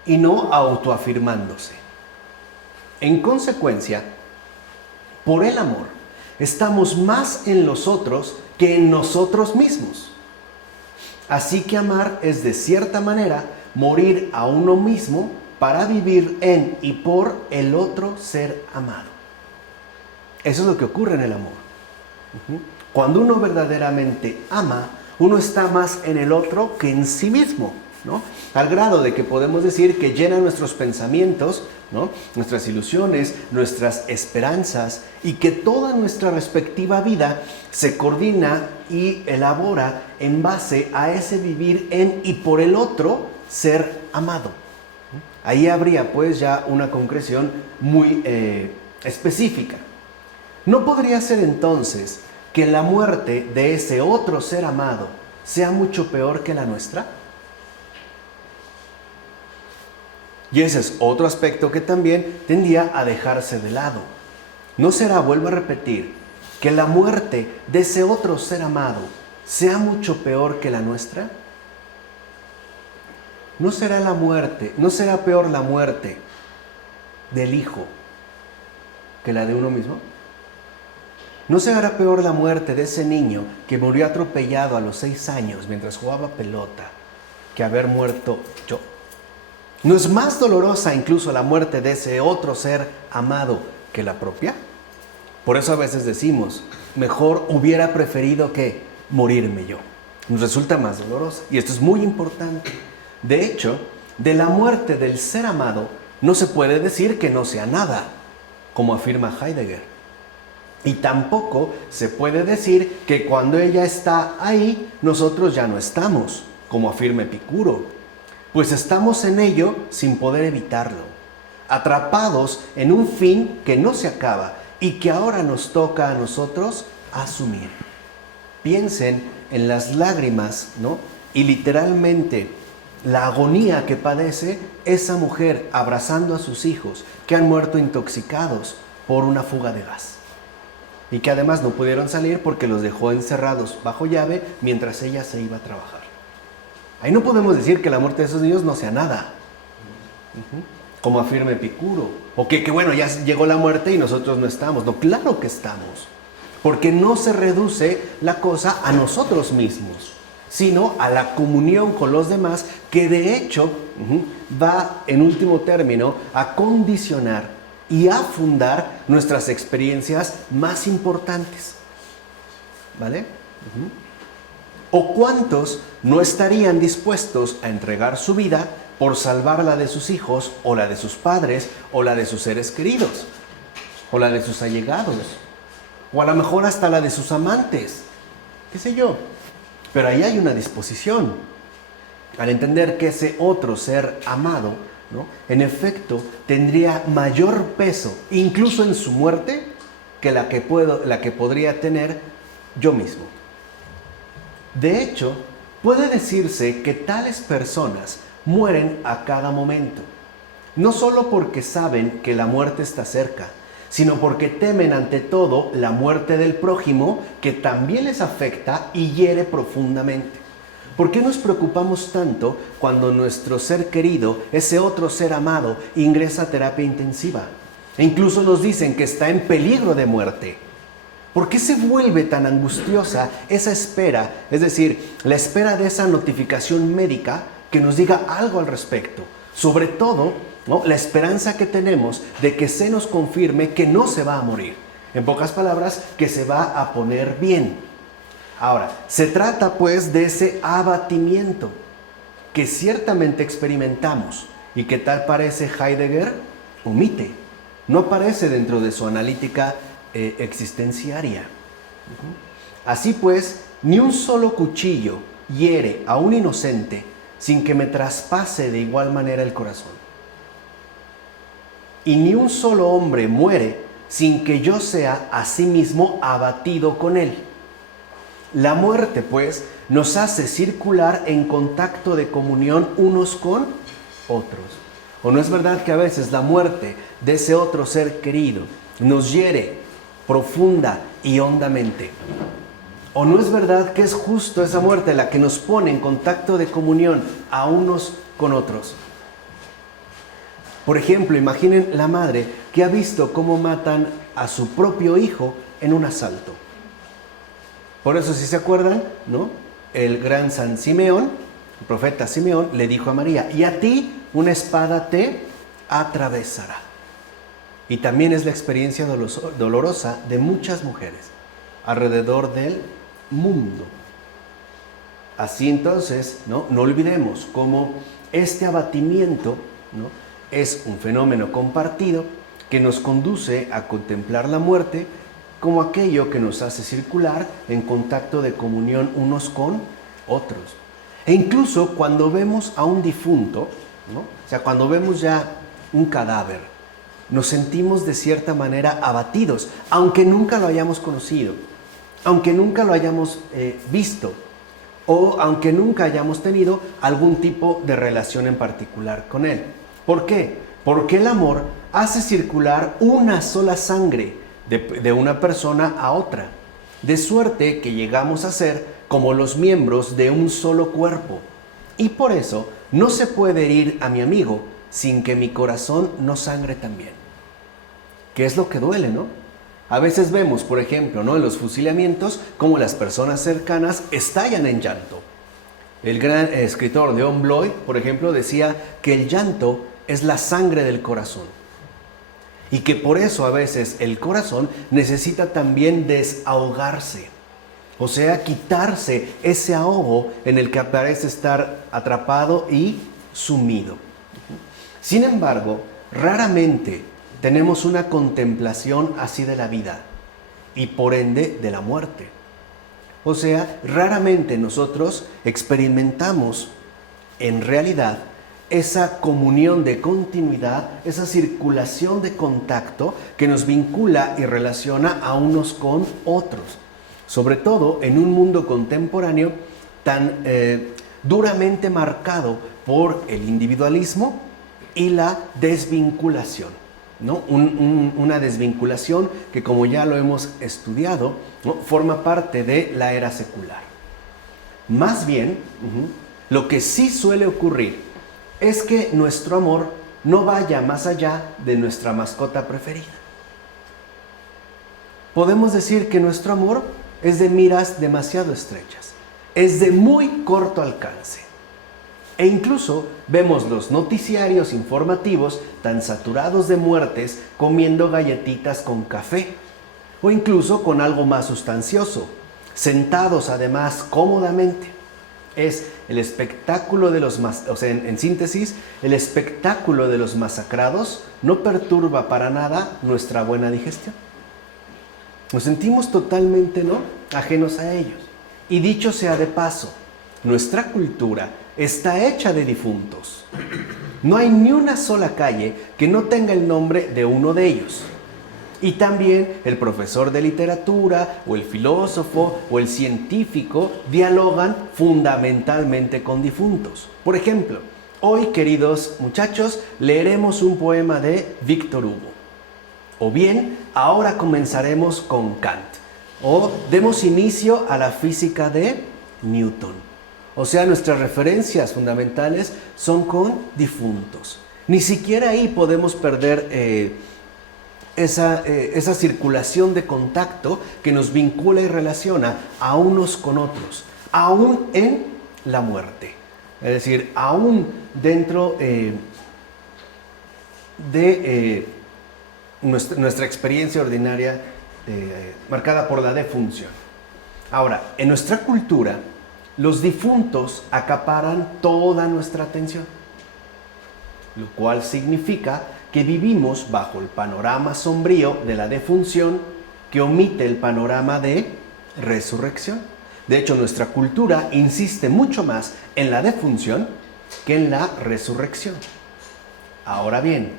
y no autoafirmándose. En consecuencia, por el amor, estamos más en los otros que en nosotros mismos. Así que amar es de cierta manera morir a uno mismo para vivir en y por el otro ser amado. Eso es lo que ocurre en el amor. Cuando uno verdaderamente ama, uno está más en el otro que en sí mismo, ¿no? Al grado de que podemos decir que llena nuestros pensamientos, ¿no?, nuestras ilusiones, nuestras esperanzas, y que toda nuestra respectiva vida se coordina y elabora en base a ese vivir en y por el otro ser amado. Ahí habría pues ya una concreción muy específica. ¿No podría ser entonces que la muerte de ese otro ser amado sea mucho peor que la nuestra? Y ese es otro aspecto que también tendría a dejarse de lado. ¿No será, vuelvo a repetir, que la muerte de ese otro ser amado sea mucho peor que la nuestra? ¿No será peor la muerte del hijo que la de uno mismo? ¿No será peor la muerte de ese niño que murió atropellado a los 6 años mientras jugaba pelota que haber muerto yo? ¿No es más dolorosa incluso la muerte de ese otro ser amado que la propia? Por eso a veces decimos, mejor hubiera preferido que morirme yo. Nos resulta más doloroso. Y esto es muy importante. De hecho, de la muerte del ser amado no se puede decir que no sea nada, como afirma Heidegger. Y tampoco se puede decir que cuando ella está ahí, nosotros ya no estamos, como afirma Epicuro. Pues estamos en ello sin poder evitarlo, atrapados en un fin que no se acaba y que ahora nos toca a nosotros asumir. Piensen en las lágrimas, ¿no? Y literalmente la agonía que padece esa mujer abrazando a sus hijos que han muerto intoxicados por una fuga de gas. Y que además no pudieron salir porque los dejó encerrados bajo llave mientras ella se iba a trabajar. Ahí no podemos decir que la muerte de esos niños no sea nada. Como afirma Epicuro. O que bueno, ya llegó la muerte y nosotros no estamos. No, claro que estamos. Porque no se reduce la cosa a nosotros mismos, sino a la comunión con los demás, que de hecho va en último término a condicionar y a fundar nuestras experiencias más importantes. ¿Vale? ¿O cuántos no estarían dispuestos a entregar su vida por salvar la de sus hijos, o la de sus padres, o la de sus seres queridos, o la de sus allegados, o a lo mejor hasta la de sus amantes? ¿Qué sé yo? Pero ahí hay una disposición. Al entender que ese otro ser amado, ¿no?, en efecto tendría mayor peso, incluso en su muerte, que la que podría tener yo mismo. De hecho, puede decirse que tales personas mueren a cada momento, no solo porque saben que la muerte está cerca, sino porque temen ante todo la muerte del prójimo, que también les afecta y hiere profundamente. ¿Por qué nos preocupamos tanto cuando nuestro ser querido, ese otro ser amado, ingresa a terapia intensiva? E incluso nos dicen que está en peligro de muerte. ¿Por qué se vuelve tan angustiosa esa espera? Es decir, la espera de esa notificación médica que nos diga algo al respecto. Sobre todo, ¿no?, la esperanza que tenemos de que se nos confirme que no se va a morir. En pocas palabras, que se va a poner bien. Ahora, se trata pues de ese abatimiento que ciertamente experimentamos y que tal parece Heidegger omite. No aparece dentro de su analítica existenciaria. Así pues, ni un solo cuchillo hiere a un inocente sin que me traspase de igual manera el corazón. Y ni un solo hombre muere sin que yo sea a sí mismo abatido con él. La muerte, pues, nos hace circular en contacto de comunión unos con otros. ¿O no es verdad que a veces la muerte de ese otro ser querido nos hiere profunda y hondamente? ¿O no es verdad que es justo esa muerte la que nos pone en contacto de comunión a unos con otros? Por ejemplo, imaginen la madre que ha visto cómo matan a su propio hijo en un asalto. Por eso, si se acuerdan, ¿no?, el gran San Simeón, el profeta Simeón, le dijo a María: y a ti una espada te atravesará. Y también es la experiencia dolorosa de muchas mujeres alrededor del mundo. Así entonces, no olvidemos cómo este abatimiento, ¿no?, es un fenómeno compartido que nos conduce a contemplar la muerte como aquello que nos hace circular en contacto de comunión unos con otros. E incluso cuando vemos a un difunto, ¿no?, o sea, cuando vemos ya un cadáver, nos sentimos de cierta manera abatidos, aunque nunca lo hayamos conocido, aunque nunca lo hayamos visto, o aunque nunca hayamos tenido algún tipo de relación en particular con él. ¿Por qué? Porque el amor hace circular una sola sangre de una persona a otra, de suerte que llegamos a ser como los miembros de un solo cuerpo. Y por eso no se puede herir a mi amigo sin que mi corazón no sangre también. ¿Qué es lo que duele, no? A veces vemos, por ejemplo, ¿no?, en los fusilamientos, cómo las personas cercanas estallan en llanto. El gran escritor Leon Bloy, por ejemplo, decía que el llanto es la sangre del corazón. y que por eso a veces el corazón necesita también desahogarse, o sea, quitarse ese ahogo en el que parece estar atrapado y sumido. Sin embargo, raramente tenemos una contemplación así de la vida y por ende de la muerte. O sea, raramente nosotros experimentamos en realidad esa comunión de continuidad, esa circulación de contacto que nos vincula y relaciona a unos con otros. Sobre todo en un mundo contemporáneo tan duramente marcado por el individualismo y la desvinculación, ¿no? Una desvinculación que, como ya lo hemos estudiado, ¿no?, forma parte de la era secular. Más bien, lo que sí suele ocurrir es que nuestro amor no vaya más allá de nuestra mascota preferida. Podemos decir que nuestro amor es de miras demasiado estrechas, es de muy corto alcance. E incluso vemos los noticiarios informativos tan saturados de muertes comiendo galletitas con café, o incluso con algo más sustancioso, sentados además cómodamente. Es el espectáculo de los en síntesis, el espectáculo de los masacrados no perturba para nada nuestra buena digestión. Nos sentimos totalmente, ¿no?, ajenos a ellos. Y dicho sea de paso, nuestra cultura está hecha de difuntos. No hay ni una sola calle que no tenga el nombre de uno de ellos. Y también el profesor de literatura, o el filósofo, o el científico dialogan fundamentalmente con difuntos. Por ejemplo, hoy, queridos muchachos, leeremos un poema de Víctor Hugo. O bien, ahora comenzaremos con Kant. O demos inicio a la física de Newton. O sea, nuestras referencias fundamentales son con difuntos. Ni siquiera ahí podemos perder esa circulación de contacto que nos vincula y relaciona a unos con otros, aún en la muerte. Es decir, aún dentro de nuestra experiencia ordinaria marcada por la defunción. Ahora, en nuestra cultura, los difuntos acaparan toda nuestra atención, lo cual significa que vivimos bajo el panorama sombrío de la defunción que omite el panorama de resurrección. De hecho, nuestra cultura insiste mucho más en la defunción que en la resurrección. Ahora bien,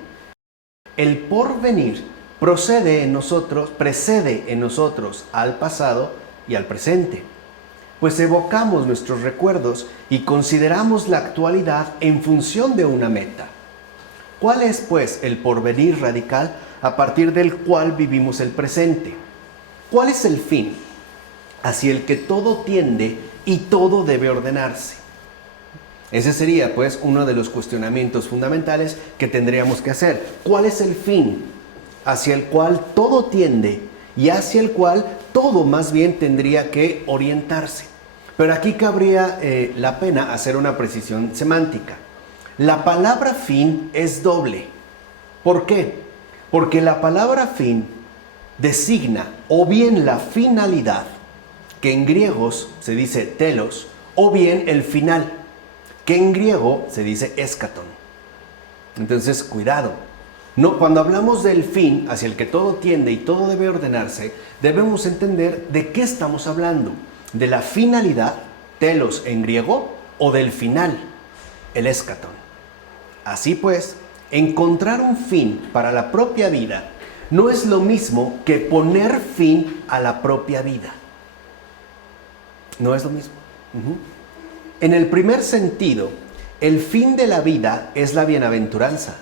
el porvenir precede en nosotros al pasado y al presente, pues evocamos nuestros recuerdos y consideramos la actualidad en función de una meta. ¿Cuál es, pues, el porvenir radical a partir del cual vivimos el presente? ¿Cuál es el fin hacia el que todo tiende y todo debe ordenarse? Ese sería, pues, uno de los cuestionamientos fundamentales que tendríamos que hacer. ¿Cuál es el fin hacia el cual todo tiende y hacia el cual todo más bien tendría que orientarse? Pero aquí cabría la pena hacer una precisión semántica. La palabra fin es doble. ¿Por qué? Porque la palabra fin designa o bien la finalidad, que en griegos se dice telos, o bien el final, que en griego se dice eschaton. Entonces, cuidado. No, cuando hablamos del fin hacia el que todo tiende y todo debe ordenarse, debemos entender de qué estamos hablando. De la finalidad, telos en griego, o del final, el eschaton. Así pues, encontrar un fin para la propia vida no es lo mismo que poner fin a la propia vida. No es lo mismo. En el primer sentido, el fin de la vida es la bienaventuranza.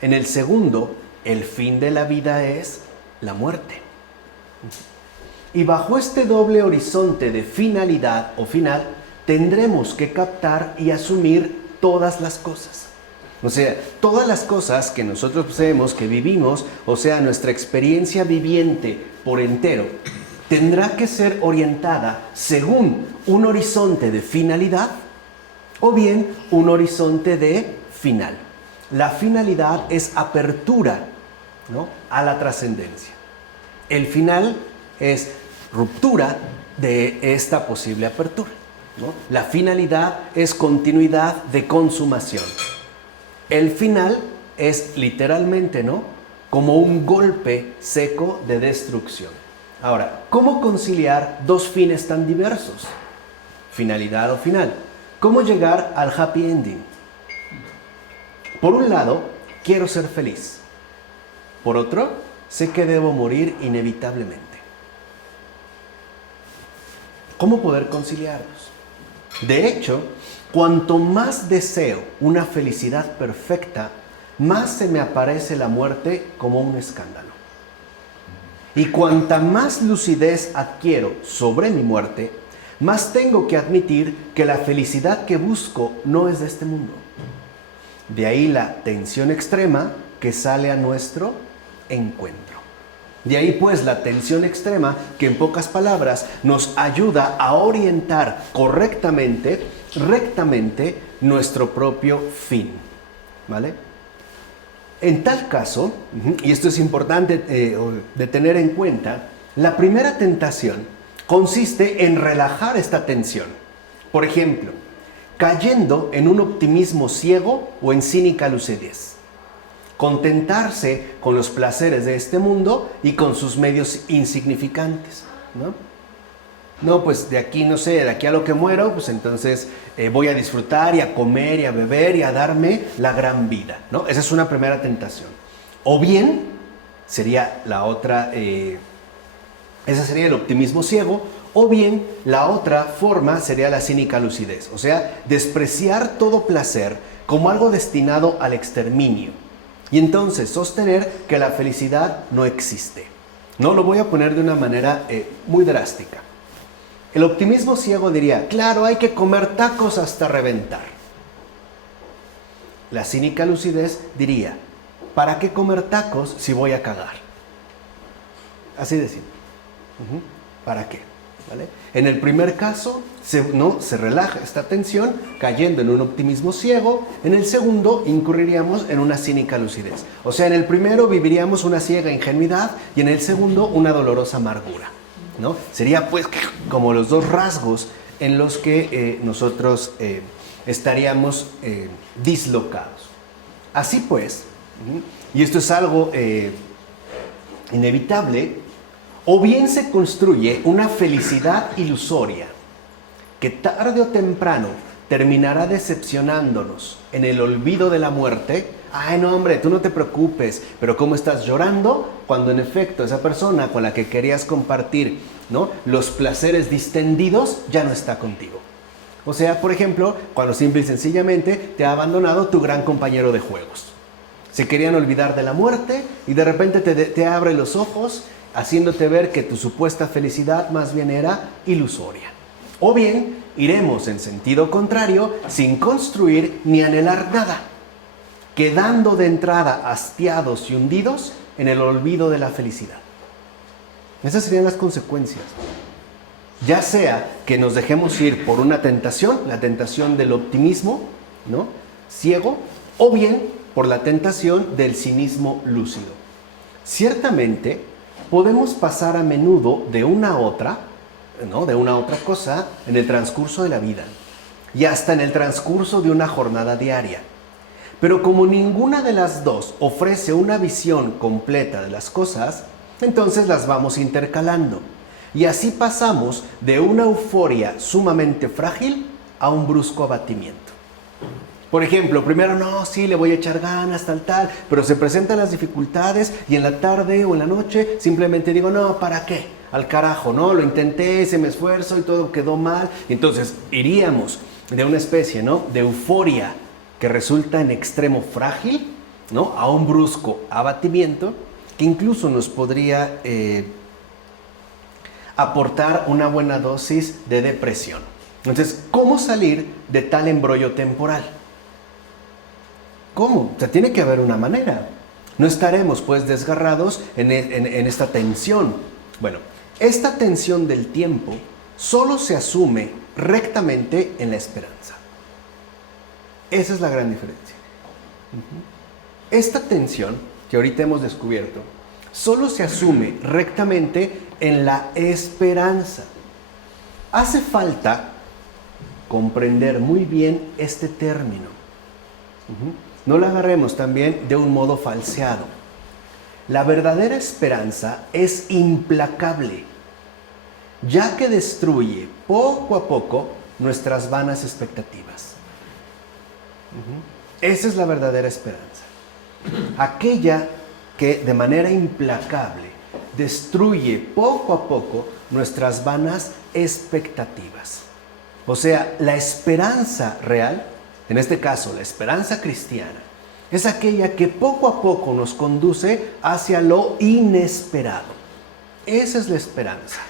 En el segundo, el fin de la vida es la muerte. Y bajo este doble horizonte de finalidad o final, tendremos que captar y asumir todas las cosas. O sea, todas las cosas que nosotros poseemos, que vivimos, o sea, nuestra experiencia viviente por entero, tendrá que ser orientada según un horizonte de finalidad o bien un horizonte de final. La finalidad es apertura ¿no?, a la trascendencia. El final es ruptura de esta posible apertura, ¿no? La finalidad es continuidad de consumación. El final es literalmente, ¿no?, como un golpe seco de destrucción. Ahora, ¿cómo conciliar dos fines tan diversos? Finalidad o final. ¿Cómo llegar al happy ending? Por un lado, quiero ser feliz. Por otro, sé que debo morir inevitablemente. ¿Cómo poder conciliarlos? De hecho, cuanto más deseo una felicidad perfecta, más se me aparece la muerte como un escándalo. Y cuanta más lucidez adquiero sobre mi muerte, más tengo que admitir que la felicidad que busco no es de este mundo. De ahí la tensión extrema que sale a nuestro encuentro. De ahí pues la tensión extrema que, en pocas palabras, nos ayuda a orientar correctamente, rectamente, nuestro propio fin. ¿Vale? En tal caso, y esto es importante de tener en cuenta, la primera tentación consiste en relajar esta tensión. Por ejemplo, cayendo en un optimismo ciego o en cínica lucidez. Contentarse con los placeres de este mundo y con sus medios insignificantes, ¿no? No, pues de aquí, no sé, de aquí a lo que muero, pues entonces voy a disfrutar y a comer y a beber y a darme la gran vida, ¿no? Esa es una primera tentación. O bien, sería la otra, ese sería el optimismo ciego, o bien la otra forma sería la cínica lucidez, o sea, despreciar todo placer como algo destinado al exterminio y entonces sostener que la felicidad no existe. No lo voy a poner de una manera muy drástica. El optimismo ciego diría, claro, hay que comer tacos hasta reventar. La cínica lucidez diría, ¿para qué comer tacos si voy a cagar? Así de simple. ¿Para qué? ¿Vale? En el primer caso, se relaja esta tensión, cayendo en un optimismo ciego. En el segundo, incurriríamos en una cínica lucidez. O sea, en el primero viviríamos una ciega ingenuidad y en el segundo, una dolorosa amargura, ¿no? Sería pues como los dos rasgos en los que nosotros estaríamos dislocados. Así pues, y esto es algo inevitable, o bien se construye una felicidad ilusoria que tarde o temprano terminará decepcionándonos en el olvido de la muerte. Ay, no, hombre, tú no te preocupes, pero ¿cómo estás llorando? Cuando en efecto esa persona con la que querías compartir, ¿no?, los placeres distendidos ya no está contigo. O sea, por ejemplo, cuando simple y sencillamente te ha abandonado tu gran compañero de juegos. Se querían olvidar de la muerte y de repente te abre los ojos, haciéndote ver que tu supuesta felicidad más bien era ilusoria. O bien, iremos en sentido contrario, sin construir ni anhelar nada, quedando de entrada hastiados y hundidos en el olvido de la felicidad. Esas serían las consecuencias. Ya sea que nos dejemos ir por una tentación, la tentación del optimismo, ¿no?, ciego, o bien por la tentación del cinismo lúcido. Ciertamente, podemos pasar a menudo de una a otra, ¿no?, de una a otra cosa en el transcurso de la vida y hasta en el transcurso de una jornada diaria. Pero como ninguna de las dos ofrece una visión completa de las cosas, entonces las vamos intercalando. Y así pasamos de una euforia sumamente frágil a un brusco abatimiento. Por ejemplo, primero, no, sí, le voy a echar ganas, tal, pero se presentan las dificultades y en la tarde o en la noche simplemente digo, no, ¿para qué? Al carajo, ¿no? Lo intenté, se me esfuerzo y todo quedó mal. Entonces, iríamos de una especie, ¿no?, de euforia que resulta en extremo frágil, ¿no?, a un brusco abatimiento que incluso nos podría aportar una buena dosis de depresión. Entonces, ¿cómo salir de tal embrollo temporal? ¿Cómo? O sea, tiene que haber una manera. No estaremos pues desgarrados en esta tensión. Bueno, esta tensión del tiempo solo se asume rectamente en la esperanza. Esa es la gran diferencia. Esta tensión que ahorita hemos descubierto solo se asume rectamente en la esperanza. Hace falta comprender muy bien este término. No lo agarremos también de un modo falseado. La verdadera esperanza es implacable, ya que destruye poco a poco nuestras vanas expectativas. Esa es la verdadera esperanza. Aquella que de manera implacable destruye poco a poco nuestras vanas expectativas. O sea, la esperanza real, en este caso la esperanza cristiana, es aquella que poco a poco nos conduce hacia lo inesperado. Esa es la esperanza.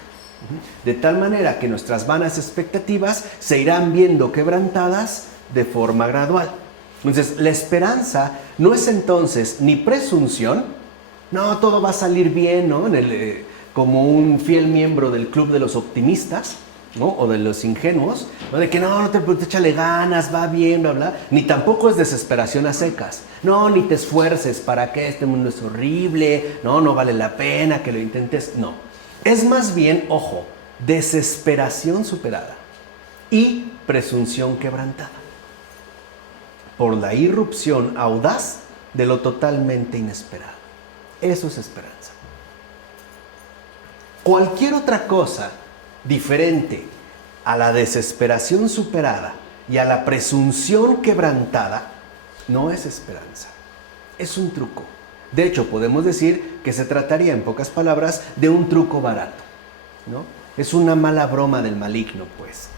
De tal manera que nuestras vanas expectativas se irán viendo quebrantadas de forma gradual. Entonces, la esperanza no es entonces ni presunción, no, todo va a salir bien, ¿no? Como un fiel miembro del club de los optimistas, ¿no? O de los ingenuos, ¿no? De que no te échale ganas, va bien, bla, bla. Ni tampoco es desesperación a secas. No, ni te esfuerces, ¿para qué? Este mundo es horrible, no vale la pena que lo intentes. No, es más bien, ojo, desesperación superada y presunción quebrantada por la irrupción audaz de lo totalmente inesperado. Eso es esperanza. Cualquier otra cosa diferente a la desesperación superada y a la presunción quebrantada no es esperanza. Es un truco. De hecho, podemos decir que se trataría, en pocas palabras, de un truco barato, ¿no? Es una mala broma del maligno, pues.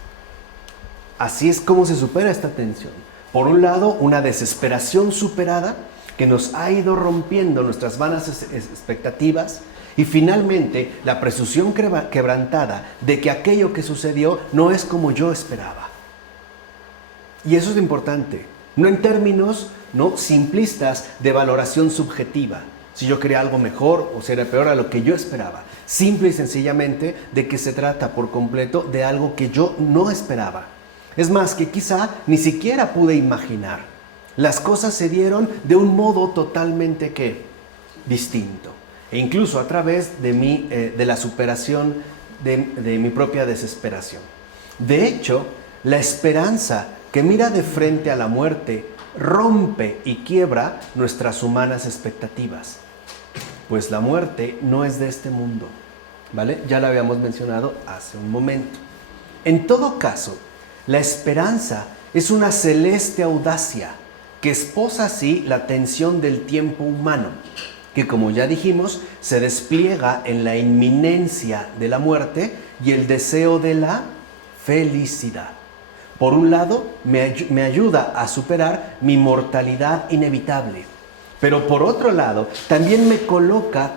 Así es como se supera esta tensión. Por un lado, una desesperación superada que nos ha ido rompiendo nuestras vanas expectativas, y finalmente la presunción quebrantada de que aquello que sucedió no es como yo esperaba. Y eso es lo importante, no en términos simplistas de valoración subjetiva, si yo quería algo mejor o si era peor a lo que yo esperaba. Simple y sencillamente de que se trata por completo de algo que yo no esperaba. Es más, que quizá ni siquiera pude imaginar. Las cosas se dieron de un modo totalmente distinto. E incluso a través de la superación de mi propia desesperación. De hecho, la esperanza que mira de frente a la muerte rompe y quiebra nuestras humanas expectativas. Pues la muerte no es de este mundo, ¿vale? Ya lo habíamos mencionado hace un momento. En todo caso, la esperanza es una celeste audacia que esposa así la tensión del tiempo humano, que como ya dijimos, se despliega en la inminencia de la muerte y el deseo de la felicidad. Por un lado, me ayuda a superar mi mortalidad inevitable, pero por otro lado, también me coloca,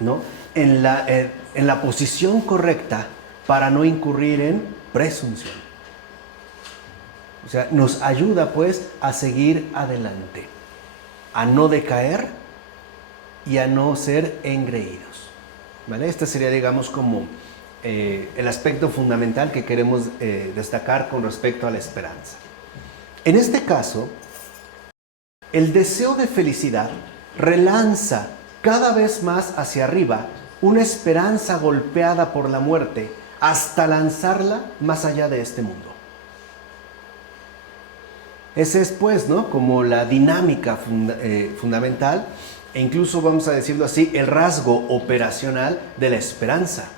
¿no?, en la posición correcta para no incurrir en presunción. O sea, nos ayuda pues a seguir adelante, a no decaer y a no ser engreídos, ¿vale? Este sería, digamos, como el aspecto fundamental que queremos destacar con respecto a la esperanza. En este caso, el deseo de felicidad relanza cada vez más hacia arriba una esperanza golpeada por la muerte hasta lanzarla más allá de este mundo. Ese es, pues, ¿no?, como la dinámica fundamental e incluso, vamos a decirlo así, el rasgo operacional de la esperanza.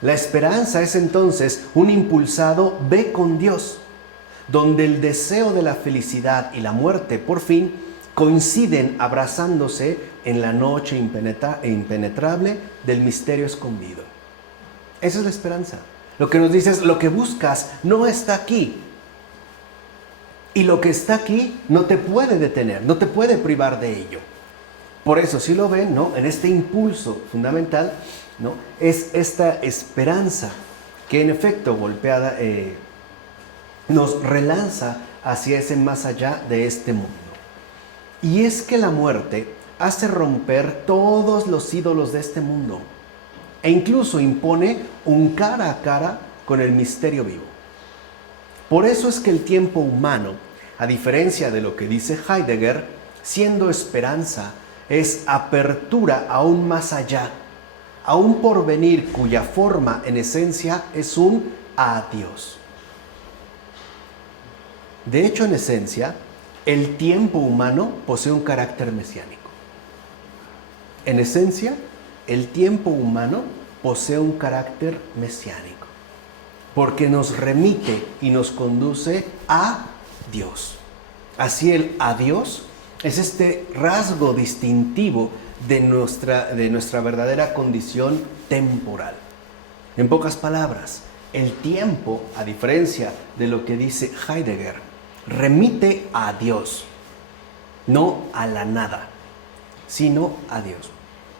La esperanza es entonces un impulsado ve con Dios, donde el deseo de la felicidad y la muerte, por fin, coinciden abrazándose en la noche impenetrable del misterio escondido. Esa es la esperanza. Lo que nos dice es, lo que buscas no está aquí. Y lo que está aquí no te puede detener, no te puede privar de ello. Por eso, si lo ven, ¿no?, en este impulso fundamental, ¿no?, es esta esperanza que en efecto golpeada nos relanza hacia ese más allá de este mundo. Y es que la muerte hace romper todos los ídolos de este mundo e incluso impone un cara a cara con el misterio vivo. Por eso es que el tiempo humano, a diferencia de lo que dice Heidegger, siendo esperanza, es apertura aún más allá, a un porvenir cuya forma en esencia es un adiós. De hecho, en esencia, el tiempo humano posee un carácter mesiánico. En esencia, el tiempo humano posee un carácter mesiánico, porque nos remite y nos conduce a Dios. Así el adiós es este rasgo distintivo de nuestra verdadera condición temporal. En pocas palabras, el tiempo, a diferencia de lo que dice Heidegger, remite a Dios, no a la nada, sino a Dios.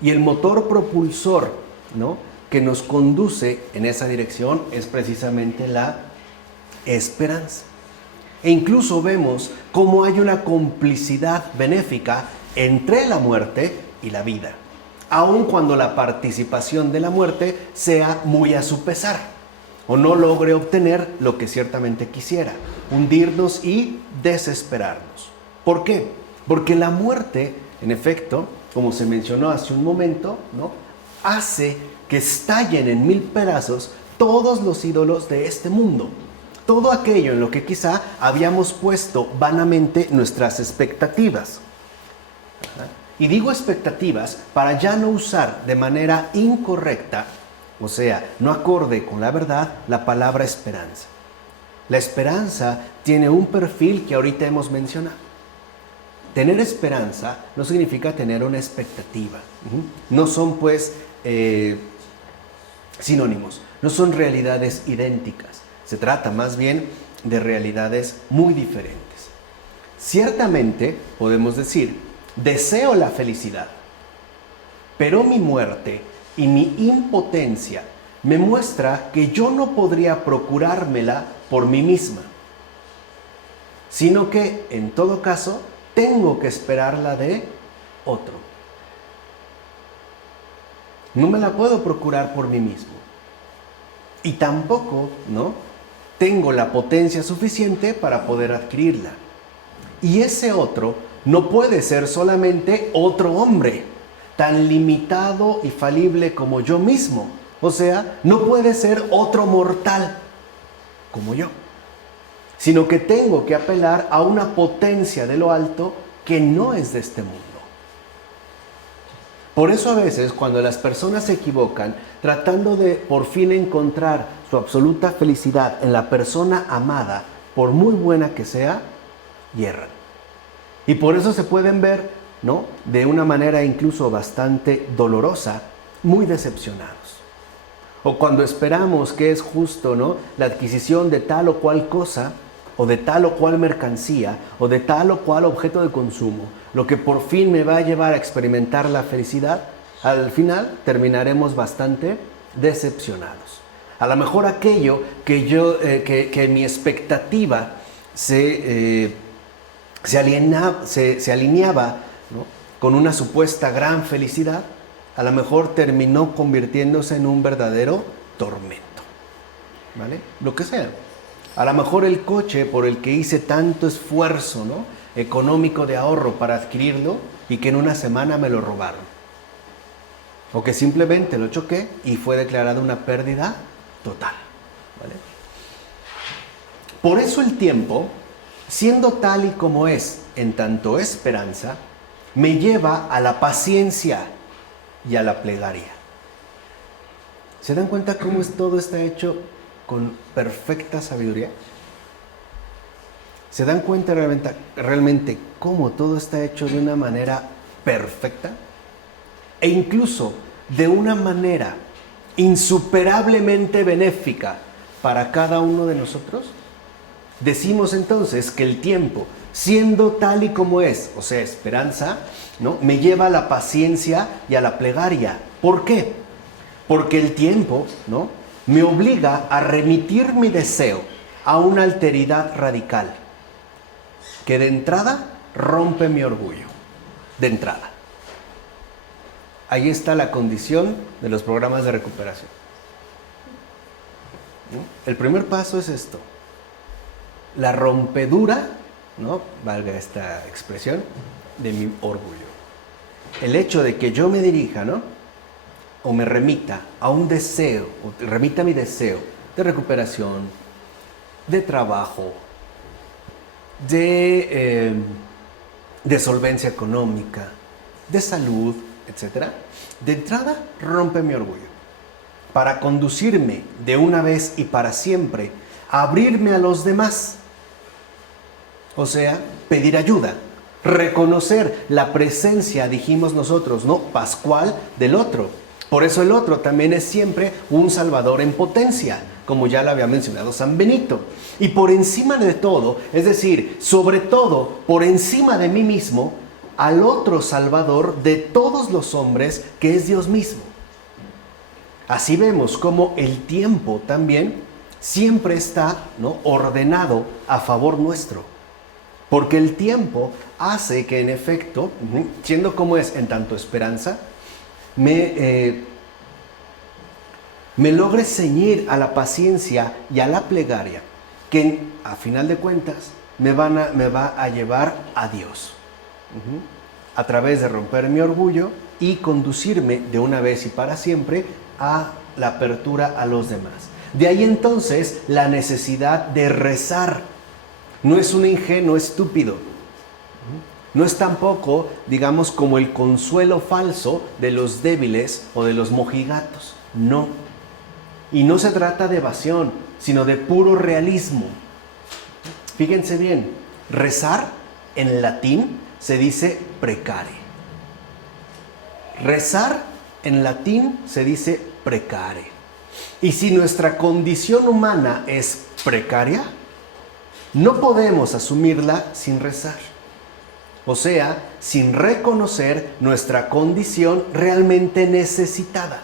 Y el motor propulsor, ¿no?, que nos conduce en esa dirección es precisamente la esperanza. E incluso vemos cómo hay una complicidad benéfica entre la muerte y la vida, aun cuando la participación de la muerte sea muy a su pesar, o no logre obtener lo que ciertamente quisiera, hundirnos y desesperarnos. ¿Por qué? Porque la muerte, en efecto, como se mencionó hace un momento, ¿no?, hace que estallen en mil pedazos todos los ídolos de este mundo. Todo aquello en lo que quizá habíamos puesto vanamente nuestras expectativas. Y digo expectativas para ya no usar de manera incorrecta, o sea, no acorde con la verdad, la palabra esperanza. La esperanza tiene un perfil que ahorita hemos mencionado. Tener esperanza no significa tener una expectativa. No son, pues, sinónimos, no son realidades idénticas. Se trata más bien de realidades muy diferentes. Ciertamente podemos decir, deseo la felicidad, pero mi muerte y mi impotencia me muestra que yo no podría procurármela por mí misma, sino que, en todo caso, tengo que esperarla de otro. No me la puedo procurar por mí mismo. Y tampoco, ¿no?, tengo la potencia suficiente para poder adquirirla. Y ese otro no puede ser solamente otro hombre, tan limitado y falible como yo mismo. O sea, no puede ser otro mortal como yo, sino que tengo que apelar a una potencia de lo alto que no es de este mundo. Por eso a veces cuando las personas se equivocan tratando de por fin encontrar su absoluta felicidad en la persona amada, por muy buena que sea, hierran. Y por eso se pueden ver, ¿no?, de una manera incluso bastante dolorosa, muy decepcionados. O cuando esperamos que es justo, ¿no?, la adquisición de tal o cual cosa, o de tal o cual mercancía, o de tal o cual objeto de consumo, lo que por fin me va a llevar a experimentar la felicidad, al final terminaremos bastante decepcionados. A lo mejor aquello que mi expectativa se alineaba, ¿no?, con una supuesta gran felicidad, a lo mejor terminó convirtiéndose en un verdadero tormento, ¿vale? Lo que sea. A lo mejor el coche por el que hice tanto esfuerzo, ¿no?, económico de ahorro para adquirirlo y que en una semana me lo robaron. O que simplemente lo choqué y fue declarada una pérdida total, ¿vale? Por eso el tiempo, siendo tal y como es en tanto esperanza, me lleva a la paciencia y a la plegaria. ¿Se dan cuenta cómo todo está hecho con perfecta sabiduría? ¿Se dan cuenta realmente cómo todo está hecho de una manera perfecta? E incluso de una manera insuperablemente benéfica para cada uno de nosotros. Decimos entonces que el tiempo, siendo tal y como es, o sea, esperanza, ¿no?, me lleva a la paciencia y a la plegaria. ¿Por qué? Porque el tiempo, ¿no?, me obliga a remitir mi deseo a una alteridad radical, que de entrada rompe mi orgullo. De entrada. Ahí está la condición de los programas de recuperación. ¿No? El primer paso es esto. La rompedura, ¿no?, valga esta expresión, de mi orgullo. el hecho de que yo me dirija, ¿no? O me remita a un deseo, o remita mi deseo de recuperación, de trabajo, de solvencia económica, de salud, etc. De entrada, rompe mi orgullo. Para conducirme de una vez y para siempre, a abrirme a los demás. O sea, pedir ayuda, reconocer la presencia, dijimos nosotros, ¿no? Pascual del otro. Por eso el otro también es siempre un salvador en potencia, como ya lo había mencionado San Benito. Y por encima de todo, es decir, sobre todo, por encima de mí mismo, al otro salvador de todos los hombres, que es Dios mismo. Así vemos cómo el tiempo también siempre está, ¿no?, ordenado a favor nuestro. Porque el tiempo hace que en efecto, siendo como es en tanto esperanza, me logre ceñir a la paciencia y a la plegaria, que a final de cuentas me va a llevar a Dios, a través de romper mi orgullo y conducirme de una vez y para siempre a la apertura a los demás. De ahí entonces la necesidad de rezar. No es un ingenuo estúpido. No es tampoco, digamos, como el consuelo falso de los débiles o de los mojigatos. No. Y no se trata de evasión, sino de puro realismo. Fíjense bien, rezar en latín se dice precare. Rezar en latín se dice precare. Y si nuestra condición humana es precaria, no podemos asumirla sin rezar. O sea, sin reconocer nuestra condición realmente necesitada.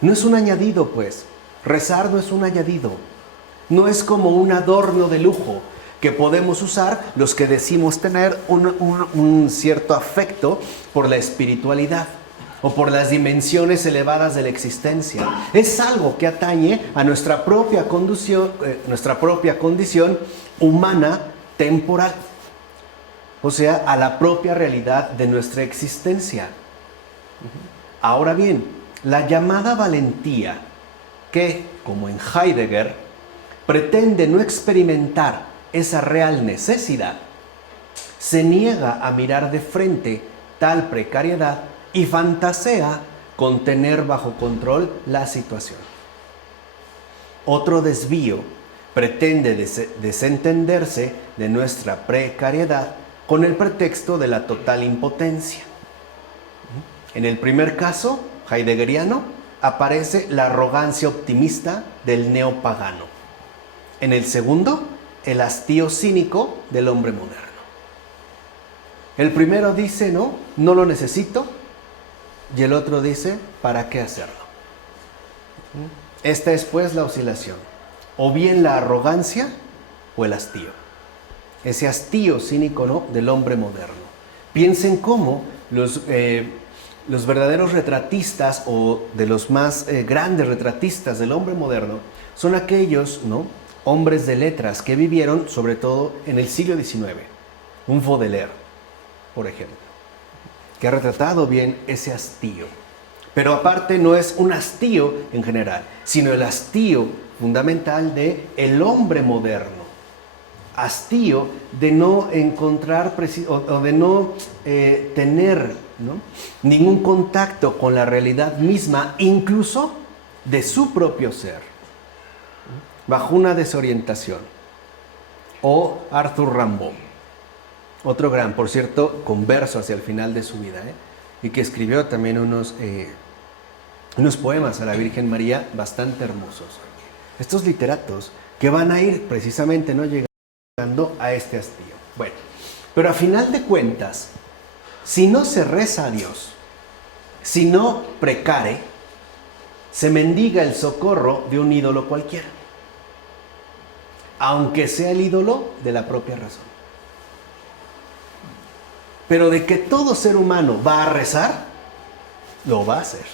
No es un añadido, pues. Rezar no es un añadido. No es como un adorno de lujo que podemos usar los que decimos tener un cierto afecto por la espiritualidad o por las dimensiones elevadas de la existencia. Es algo que atañe a nuestra propia condición humana temporal. O sea, a la propia realidad de nuestra existencia. Ahora bien, la llamada valentía, que, como en Heidegger, pretende no experimentar esa real necesidad, se niega a mirar de frente tal precariedad y fantasea con tener bajo control la situación. Otro desvío pretende desentenderse de nuestra precariedad con el pretexto de la total impotencia. En el primer caso, heideggeriano, aparece la arrogancia optimista del neopagano. En el segundo, el hastío cínico del hombre moderno. El primero dice, no lo necesito, y el otro dice, ¿para qué hacerlo? Esta es pues la oscilación, o bien la arrogancia o el hastío. Ese hastío cínico, del hombre moderno. Piensen cómo los verdaderos retratistas o de los más grandes retratistas del hombre moderno son aquellos, hombres de letras que vivieron sobre todo en el siglo XIX. Un Baudelaire, por ejemplo, que ha retratado bien ese hastío. Pero aparte no es un hastío en general, sino el hastío fundamental de el hombre moderno. Hastío de no encontrar o de no tener ningún contacto con la realidad misma, incluso de su propio ser, bajo una desorientación. O Arthur Rimbaud, otro gran, por cierto, converso hacia el final de su vida, y que escribió también unos poemas a la Virgen María bastante hermosos. Estos literatos que van a ir precisamente llegando a este hastío. Bueno, pero a final de cuentas, si no se reza a Dios, si no precare, se mendiga el socorro de un ídolo cualquiera, aunque sea el ídolo de la propia razón. Pero de que todo ser humano va a rezar, lo va a hacer.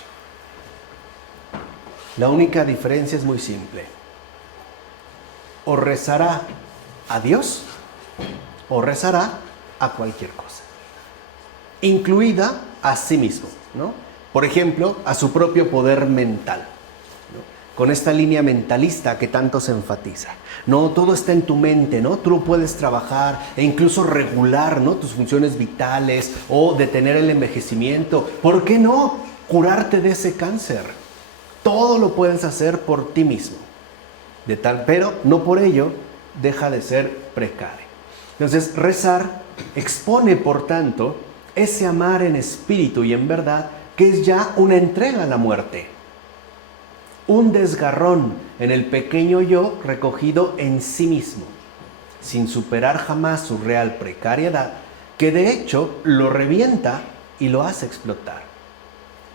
La única diferencia es muy simple. O rezará a Dios o rezará a cualquier cosa, incluida a sí mismo, ¿no? Por ejemplo, a su propio poder mental, ¿no? Con esta línea mentalista que tanto se enfatiza. No, todo está en tu mente, ¿no? Tú lo puedes trabajar e incluso regular, ¿no? Tus funciones vitales o detener el envejecimiento. ¿Por qué no curarte de ese cáncer? Todo lo puedes hacer por ti mismo. Pero no por ello deja de ser precario. Entonces, rezar expone, por tanto, ese amar en espíritu y en verdad que es ya una entrega a la muerte. Un desgarrón en el pequeño yo recogido en sí mismo, sin superar jamás su real precariedad, que de hecho lo revienta y lo hace explotar.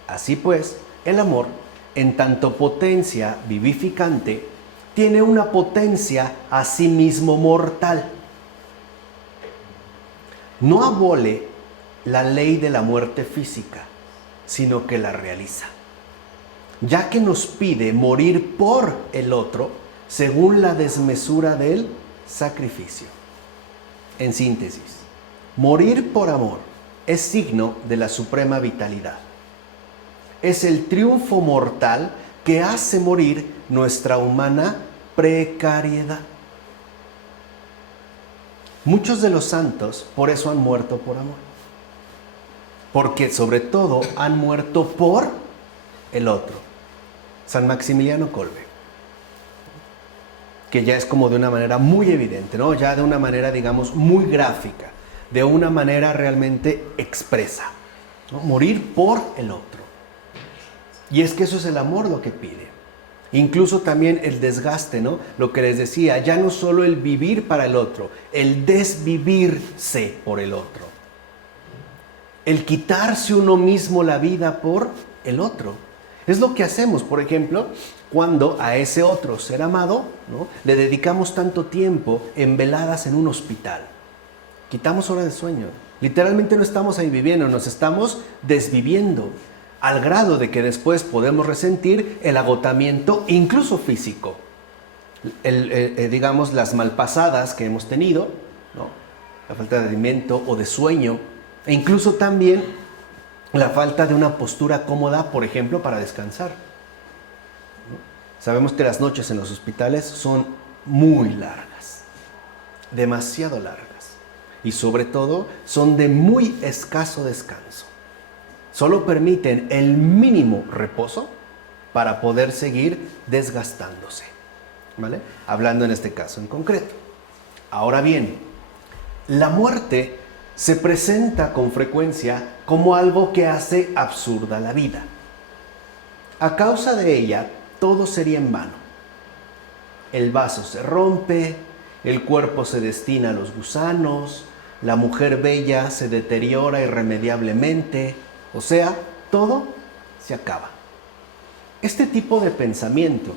Así pues, el amor, en tanto potencia vivificante, tiene una potencia a sí mismo mortal. No abole la ley de la muerte física, sino que la realiza, ya que nos pide morir por el otro según la desmesura del sacrificio. En síntesis, morir por amor es signo de la suprema vitalidad. Es el triunfo mortal que hace morir nuestra humana precariedad. Muchos de los santos por eso han muerto por amor, porque sobre todo han muerto por el otro. San Maximiliano Kolbe, que ya es como de una manera muy evidente, ¿no? Ya de una manera, digamos, muy gráfica, de una manera realmente expresa, ¿no? Morir por el otro. Y es que eso es el amor lo que pide. Incluso también el desgaste, ¿no? Lo que les decía, ya no solo el vivir para el otro, el desvivirse por el otro. El quitarse uno mismo la vida por el otro. Es lo que hacemos, por ejemplo, cuando a ese otro ser amado, ¿no? Le dedicamos tanto tiempo en veladas en un hospital. Quitamos horas de sueño. Literalmente no estamos ahí viviendo, nos estamos desviviendo, al grado de que después podemos resentir el agotamiento, incluso físico. Digamos, las malpasadas que hemos tenido, ¿no? La falta de alimento o de sueño, e incluso también la falta de una postura cómoda, por ejemplo, para descansar, ¿no? Sabemos que las noches en los hospitales son muy largas, demasiado largas, y sobre todo son de muy escaso descanso. Solo permiten el mínimo reposo para poder seguir desgastándose, ¿vale? Hablando en este caso en concreto. Ahora bien, la muerte se presenta con frecuencia como algo que hace absurda la vida. A causa de ella, todo sería en vano. El vaso se rompe, el cuerpo se destina a los gusanos, la mujer bella se deteriora irremediablemente, o sea, todo se acaba. Este tipo de pensamiento,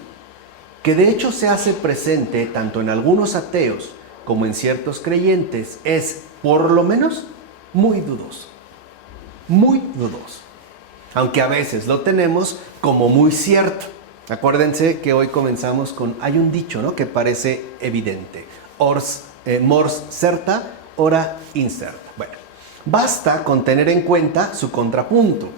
que de hecho se hace presente tanto en algunos ateos como en ciertos creyentes, es, por lo menos, muy dudoso. Muy dudoso. Aunque a veces lo tenemos como muy cierto. Acuérdense que hoy comenzamos con, hay un dicho, ¿no?, que parece evidente. Mors certa, ora incerta. Bueno, basta con tener en cuenta su contrapunto.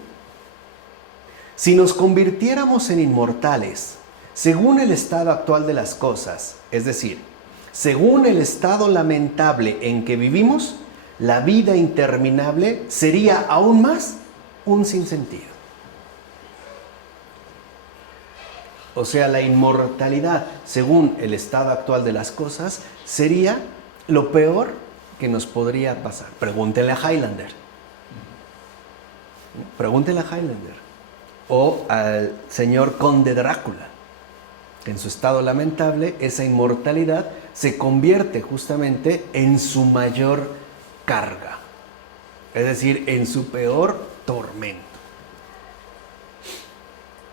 Si nos convirtiéramos en inmortales, según el estado actual de las cosas, es decir, según el estado lamentable en que vivimos, la vida interminable sería aún más un sinsentido. O sea, la inmortalidad, según el estado actual de las cosas, sería lo peor que nos podría pasar. Pregúntenle a Highlander. Pregúntenle a Highlander. O al señor Conde Drácula. En su estado lamentable, esa inmortalidad se convierte justamente en su mayor carga. Es decir, en su peor tormento.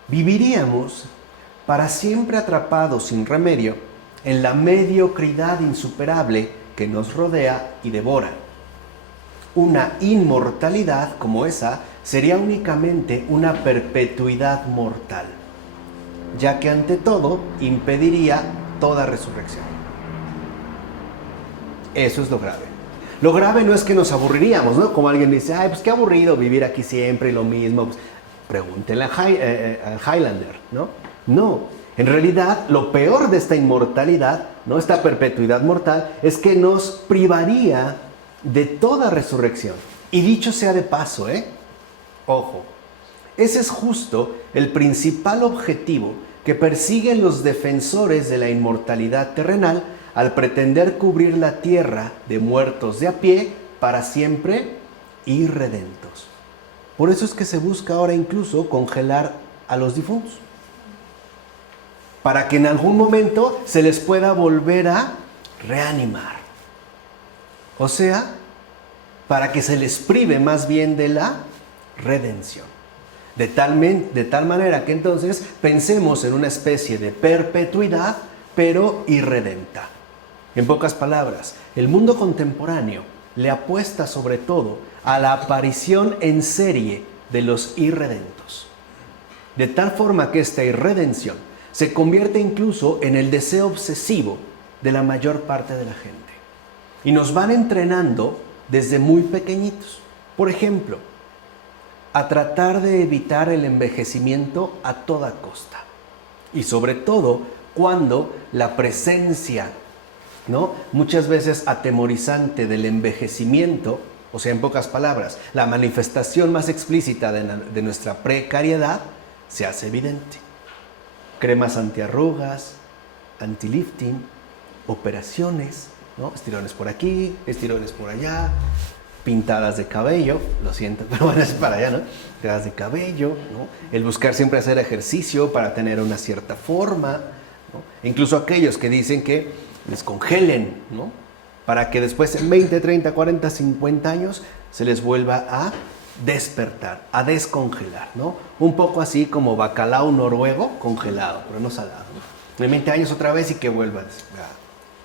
Viviríamos para siempre atrapados sin remedio en la mediocridad insuperable que nos rodea y devora. Una inmortalidad como esa sería únicamente una perpetuidad mortal, ya que ante todo impediría toda resurrección. Eso es lo grave. Lo grave no es que nos aburriríamos, ¿no? Como alguien dice, ay, pues qué aburrido vivir aquí siempre y lo mismo. Pues, pregúntenle a Highlander, ¿no? No, en realidad lo peor de esta inmortalidad, ¿no? Esta perpetuidad mortal, es que nos privaría de toda resurrección. Y dicho sea de paso, ojo, ese es justo el principal objetivo que persiguen los defensores de la inmortalidad terrenal al pretender cubrir la tierra de muertos de a pie para siempre irredentos. Por eso es que se busca ahora incluso congelar a los difuntos, para que en algún momento se les pueda volver a reanimar. O sea, para que se les prive más bien de la redención. De tal manera que entonces pensemos en una especie de perpetuidad, pero irredenta. En pocas palabras, el mundo contemporáneo le apuesta sobre todo a la aparición en serie de los irredentos. De tal forma que esta irredención se convierte incluso en el deseo obsesivo de la mayor parte de la gente. Y nos van entrenando desde muy pequeñitos. Por ejemplo, a tratar de evitar el envejecimiento a toda costa. Y sobre todo cuando la presencia, ¿no?, muchas veces atemorizante del envejecimiento, o sea, en pocas palabras, la manifestación más explícita de nuestra precariedad se hace evidente. Cremas antiarrugas, antilifting, operaciones, ¿no? Estirones por aquí, estirones por allá, pintadas de cabello, lo siento, pero bueno, es para allá, ¿no? Pintadas de cabello, ¿no? El buscar siempre hacer ejercicio para tener una cierta forma, ¿no? Incluso aquellos que dicen que les congelen, ¿no?, para que después en 20, 30, 40, 50 años se les vuelva a despertar, a descongelar, ¿no? Un poco así como bacalao noruego congelado, pero no salado, ¿no? En 20 años otra vez y que vuelvan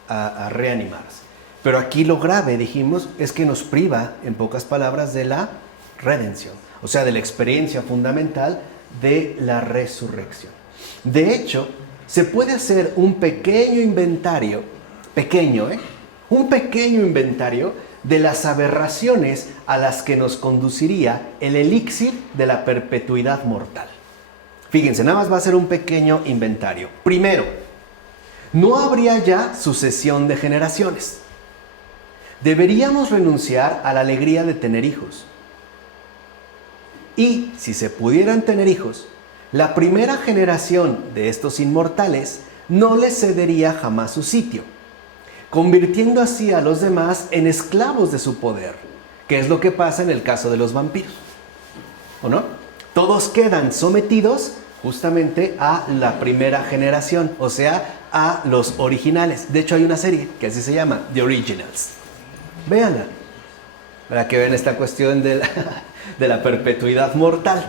a reanimarse. Pero aquí lo grave, dijimos, es que nos priva, en pocas palabras, de la redención, o sea, de la experiencia fundamental de la resurrección. De hecho, se puede hacer un pequeño inventario, un pequeño inventario de las aberraciones a las que nos conduciría el elixir de la perpetuidad mortal. Fíjense, nada más va a ser un pequeño inventario. Primero, no habría ya sucesión de generaciones. Deberíamos renunciar a la alegría de tener hijos. Y si se pudieran tener hijos, la primera generación de estos inmortales no les cedería jamás su sitio, convirtiendo así a los demás en esclavos de su poder, que es lo que pasa en el caso de los vampiros, ¿o no? Todos quedan sometidos justamente a la primera generación, o sea, a los originales. De hecho, hay una serie que así se llama, The Originals. Véanla, para que vean esta cuestión de la perpetuidad mortal.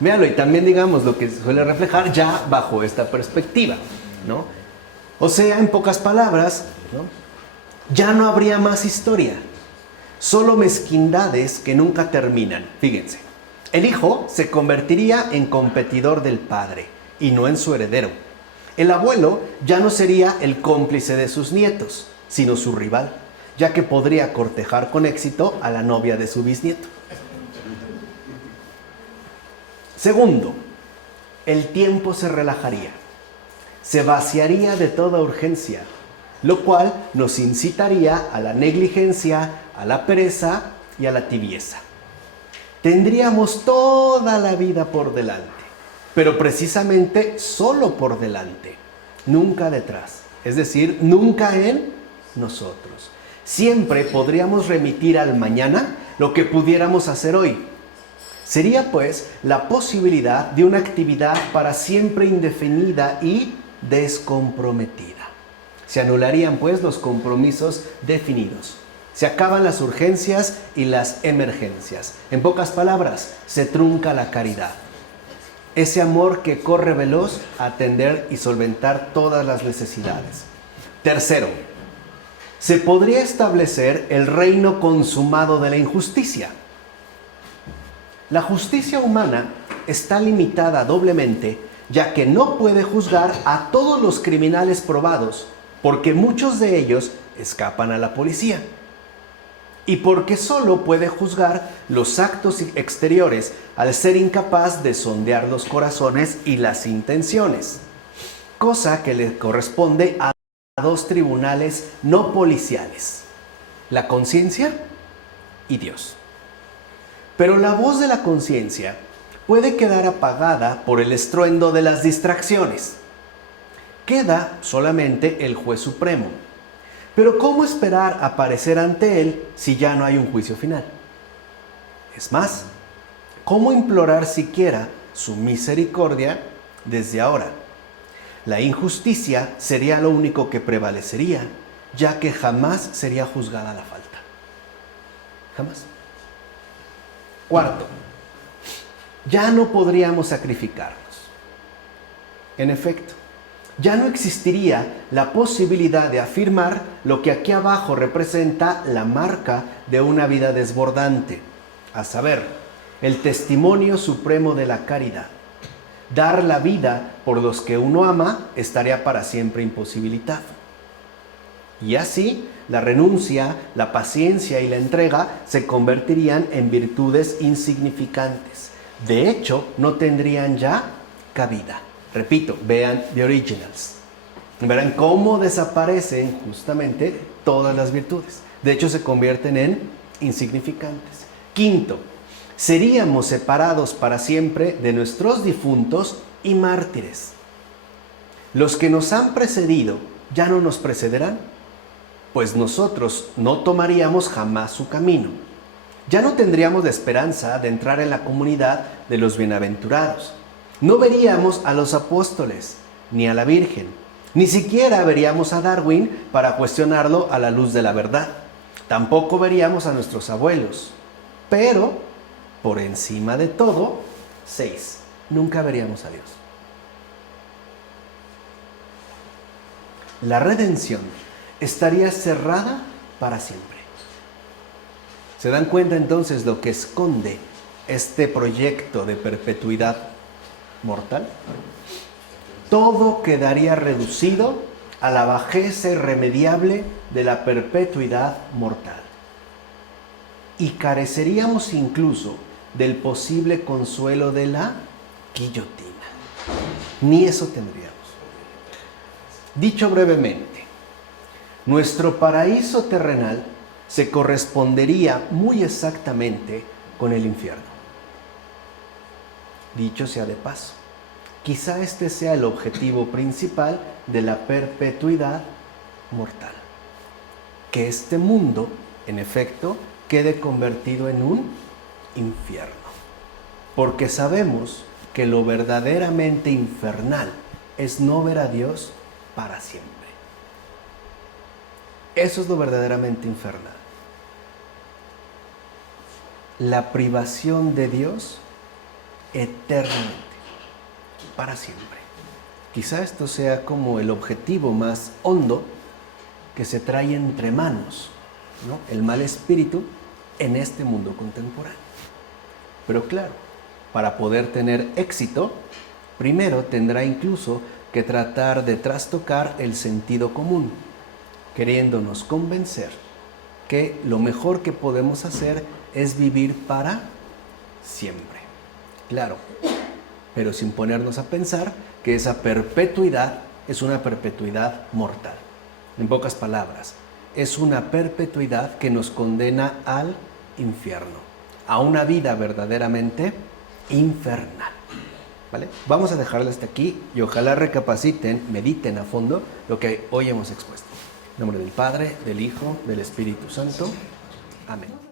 Véanlo, y también digamos lo que suele reflejar ya bajo esta perspectiva, ¿no? O sea, en pocas palabras, ¿no?, ya no habría más historia, solo mezquindades que nunca terminan. Fíjense, el hijo se convertiría en competidor del padre y no en su heredero. El abuelo ya no sería el cómplice de sus nietos, sino su rival, ya que podría cortejar con éxito a la novia de su bisnieto. Segundo, el tiempo se relajaría, se vaciaría de toda urgencia, lo cual nos incitaría a la negligencia, a la pereza y a la tibieza. Tendríamos toda la vida por delante, pero precisamente solo por delante, nunca detrás, es decir, nunca en nosotros. Siempre podríamos remitir al mañana lo que pudiéramos hacer hoy. Sería pues la posibilidad de una actividad para siempre indefinida y descomprometida. Se anularían pues los compromisos definidos. Se acaban las urgencias y las emergencias. En pocas palabras, se trunca la caridad. Ese amor que corre veloz a atender y solventar todas las necesidades. Tercero, se podría establecer el reino consumado de la injusticia. La justicia humana está limitada doblemente, ya que no puede juzgar a todos los criminales probados, porque muchos de ellos escapan a la policía. y porque solo puede juzgar los actos exteriores al ser incapaz de sondear los corazones y las intenciones, cosa que le corresponde a dos tribunales no policiales: la conciencia y Dios. Pero la voz de la conciencia puede quedar apagada por el estruendo de las distracciones. Queda solamente el juez supremo. Pero ¿cómo esperar aparecer ante él si ya no hay un juicio final? Es más, ¿cómo implorar siquiera su misericordia desde ahora? La injusticia sería lo único que prevalecería, ya que jamás sería juzgada la falta. Jamás. Cuarto, ya no podríamos sacrificarnos. En efecto, ya no existiría la posibilidad de afirmar lo que aquí abajo representa la marca de una vida desbordante, a saber, el testimonio supremo de la caridad. Dar la vida por los que uno ama estaría para siempre imposibilitado. Y así, la renuncia, la paciencia y la entrega se convertirían en virtudes insignificantes. De hecho, no tendrían ya cabida. Repito, vean The Originals. Verán cómo desaparecen justamente todas las virtudes. De hecho, se convierten en insignificantes. Quinto, seríamos separados para siempre de nuestros difuntos y mártires. Los que nos han precedido ya no nos precederán, pues nosotros no tomaríamos jamás su camino. Ya no tendríamos la esperanza de entrar en la comunidad de los bienaventurados. No veríamos a los apóstoles, ni a la Virgen, ni siquiera veríamos a Darwin para cuestionarlo a la luz de la verdad. Tampoco veríamos a nuestros abuelos. Pero, por encima de todo, 6, nunca veríamos a Dios. La redención estaría cerrada para siempre. ¿Se dan cuenta entonces lo que esconde este proyecto de perpetuidad mortal? Todo quedaría reducido a la bajeza irremediable de la perpetuidad mortal. Y careceríamos incluso del posible consuelo de la guillotina. Ni eso tendríamos. Dicho brevemente, nuestro paraíso terrenal se correspondería muy exactamente con el infierno. Dicho sea de paso, quizá este sea el objetivo principal de la perpetuidad mortal. Que este mundo, en efecto, quede convertido en un infierno. Porque sabemos que lo verdaderamente infernal es no ver a Dios para siempre. Eso es lo verdaderamente infernal. La privación de Dios eternamente, para siempre. Quizá esto sea como el objetivo más hondo que se trae entre manos, ¿no? El mal espíritu en este mundo contemporáneo. Pero claro, para poder tener éxito, primero tendrá incluso que tratar de trastocar el sentido común, queriéndonos convencer que lo mejor que podemos hacer es vivir para siempre. Claro, pero sin ponernos a pensar que esa perpetuidad es una perpetuidad mortal. En pocas palabras, es una perpetuidad que nos condena al infierno, a una vida verdaderamente infernal. ¿Vale? Vamos a dejarlo hasta aquí y ojalá recapaciten, mediten a fondo lo que hoy hemos expuesto. En nombre del Padre, del Hijo, del Espíritu Santo. Amén.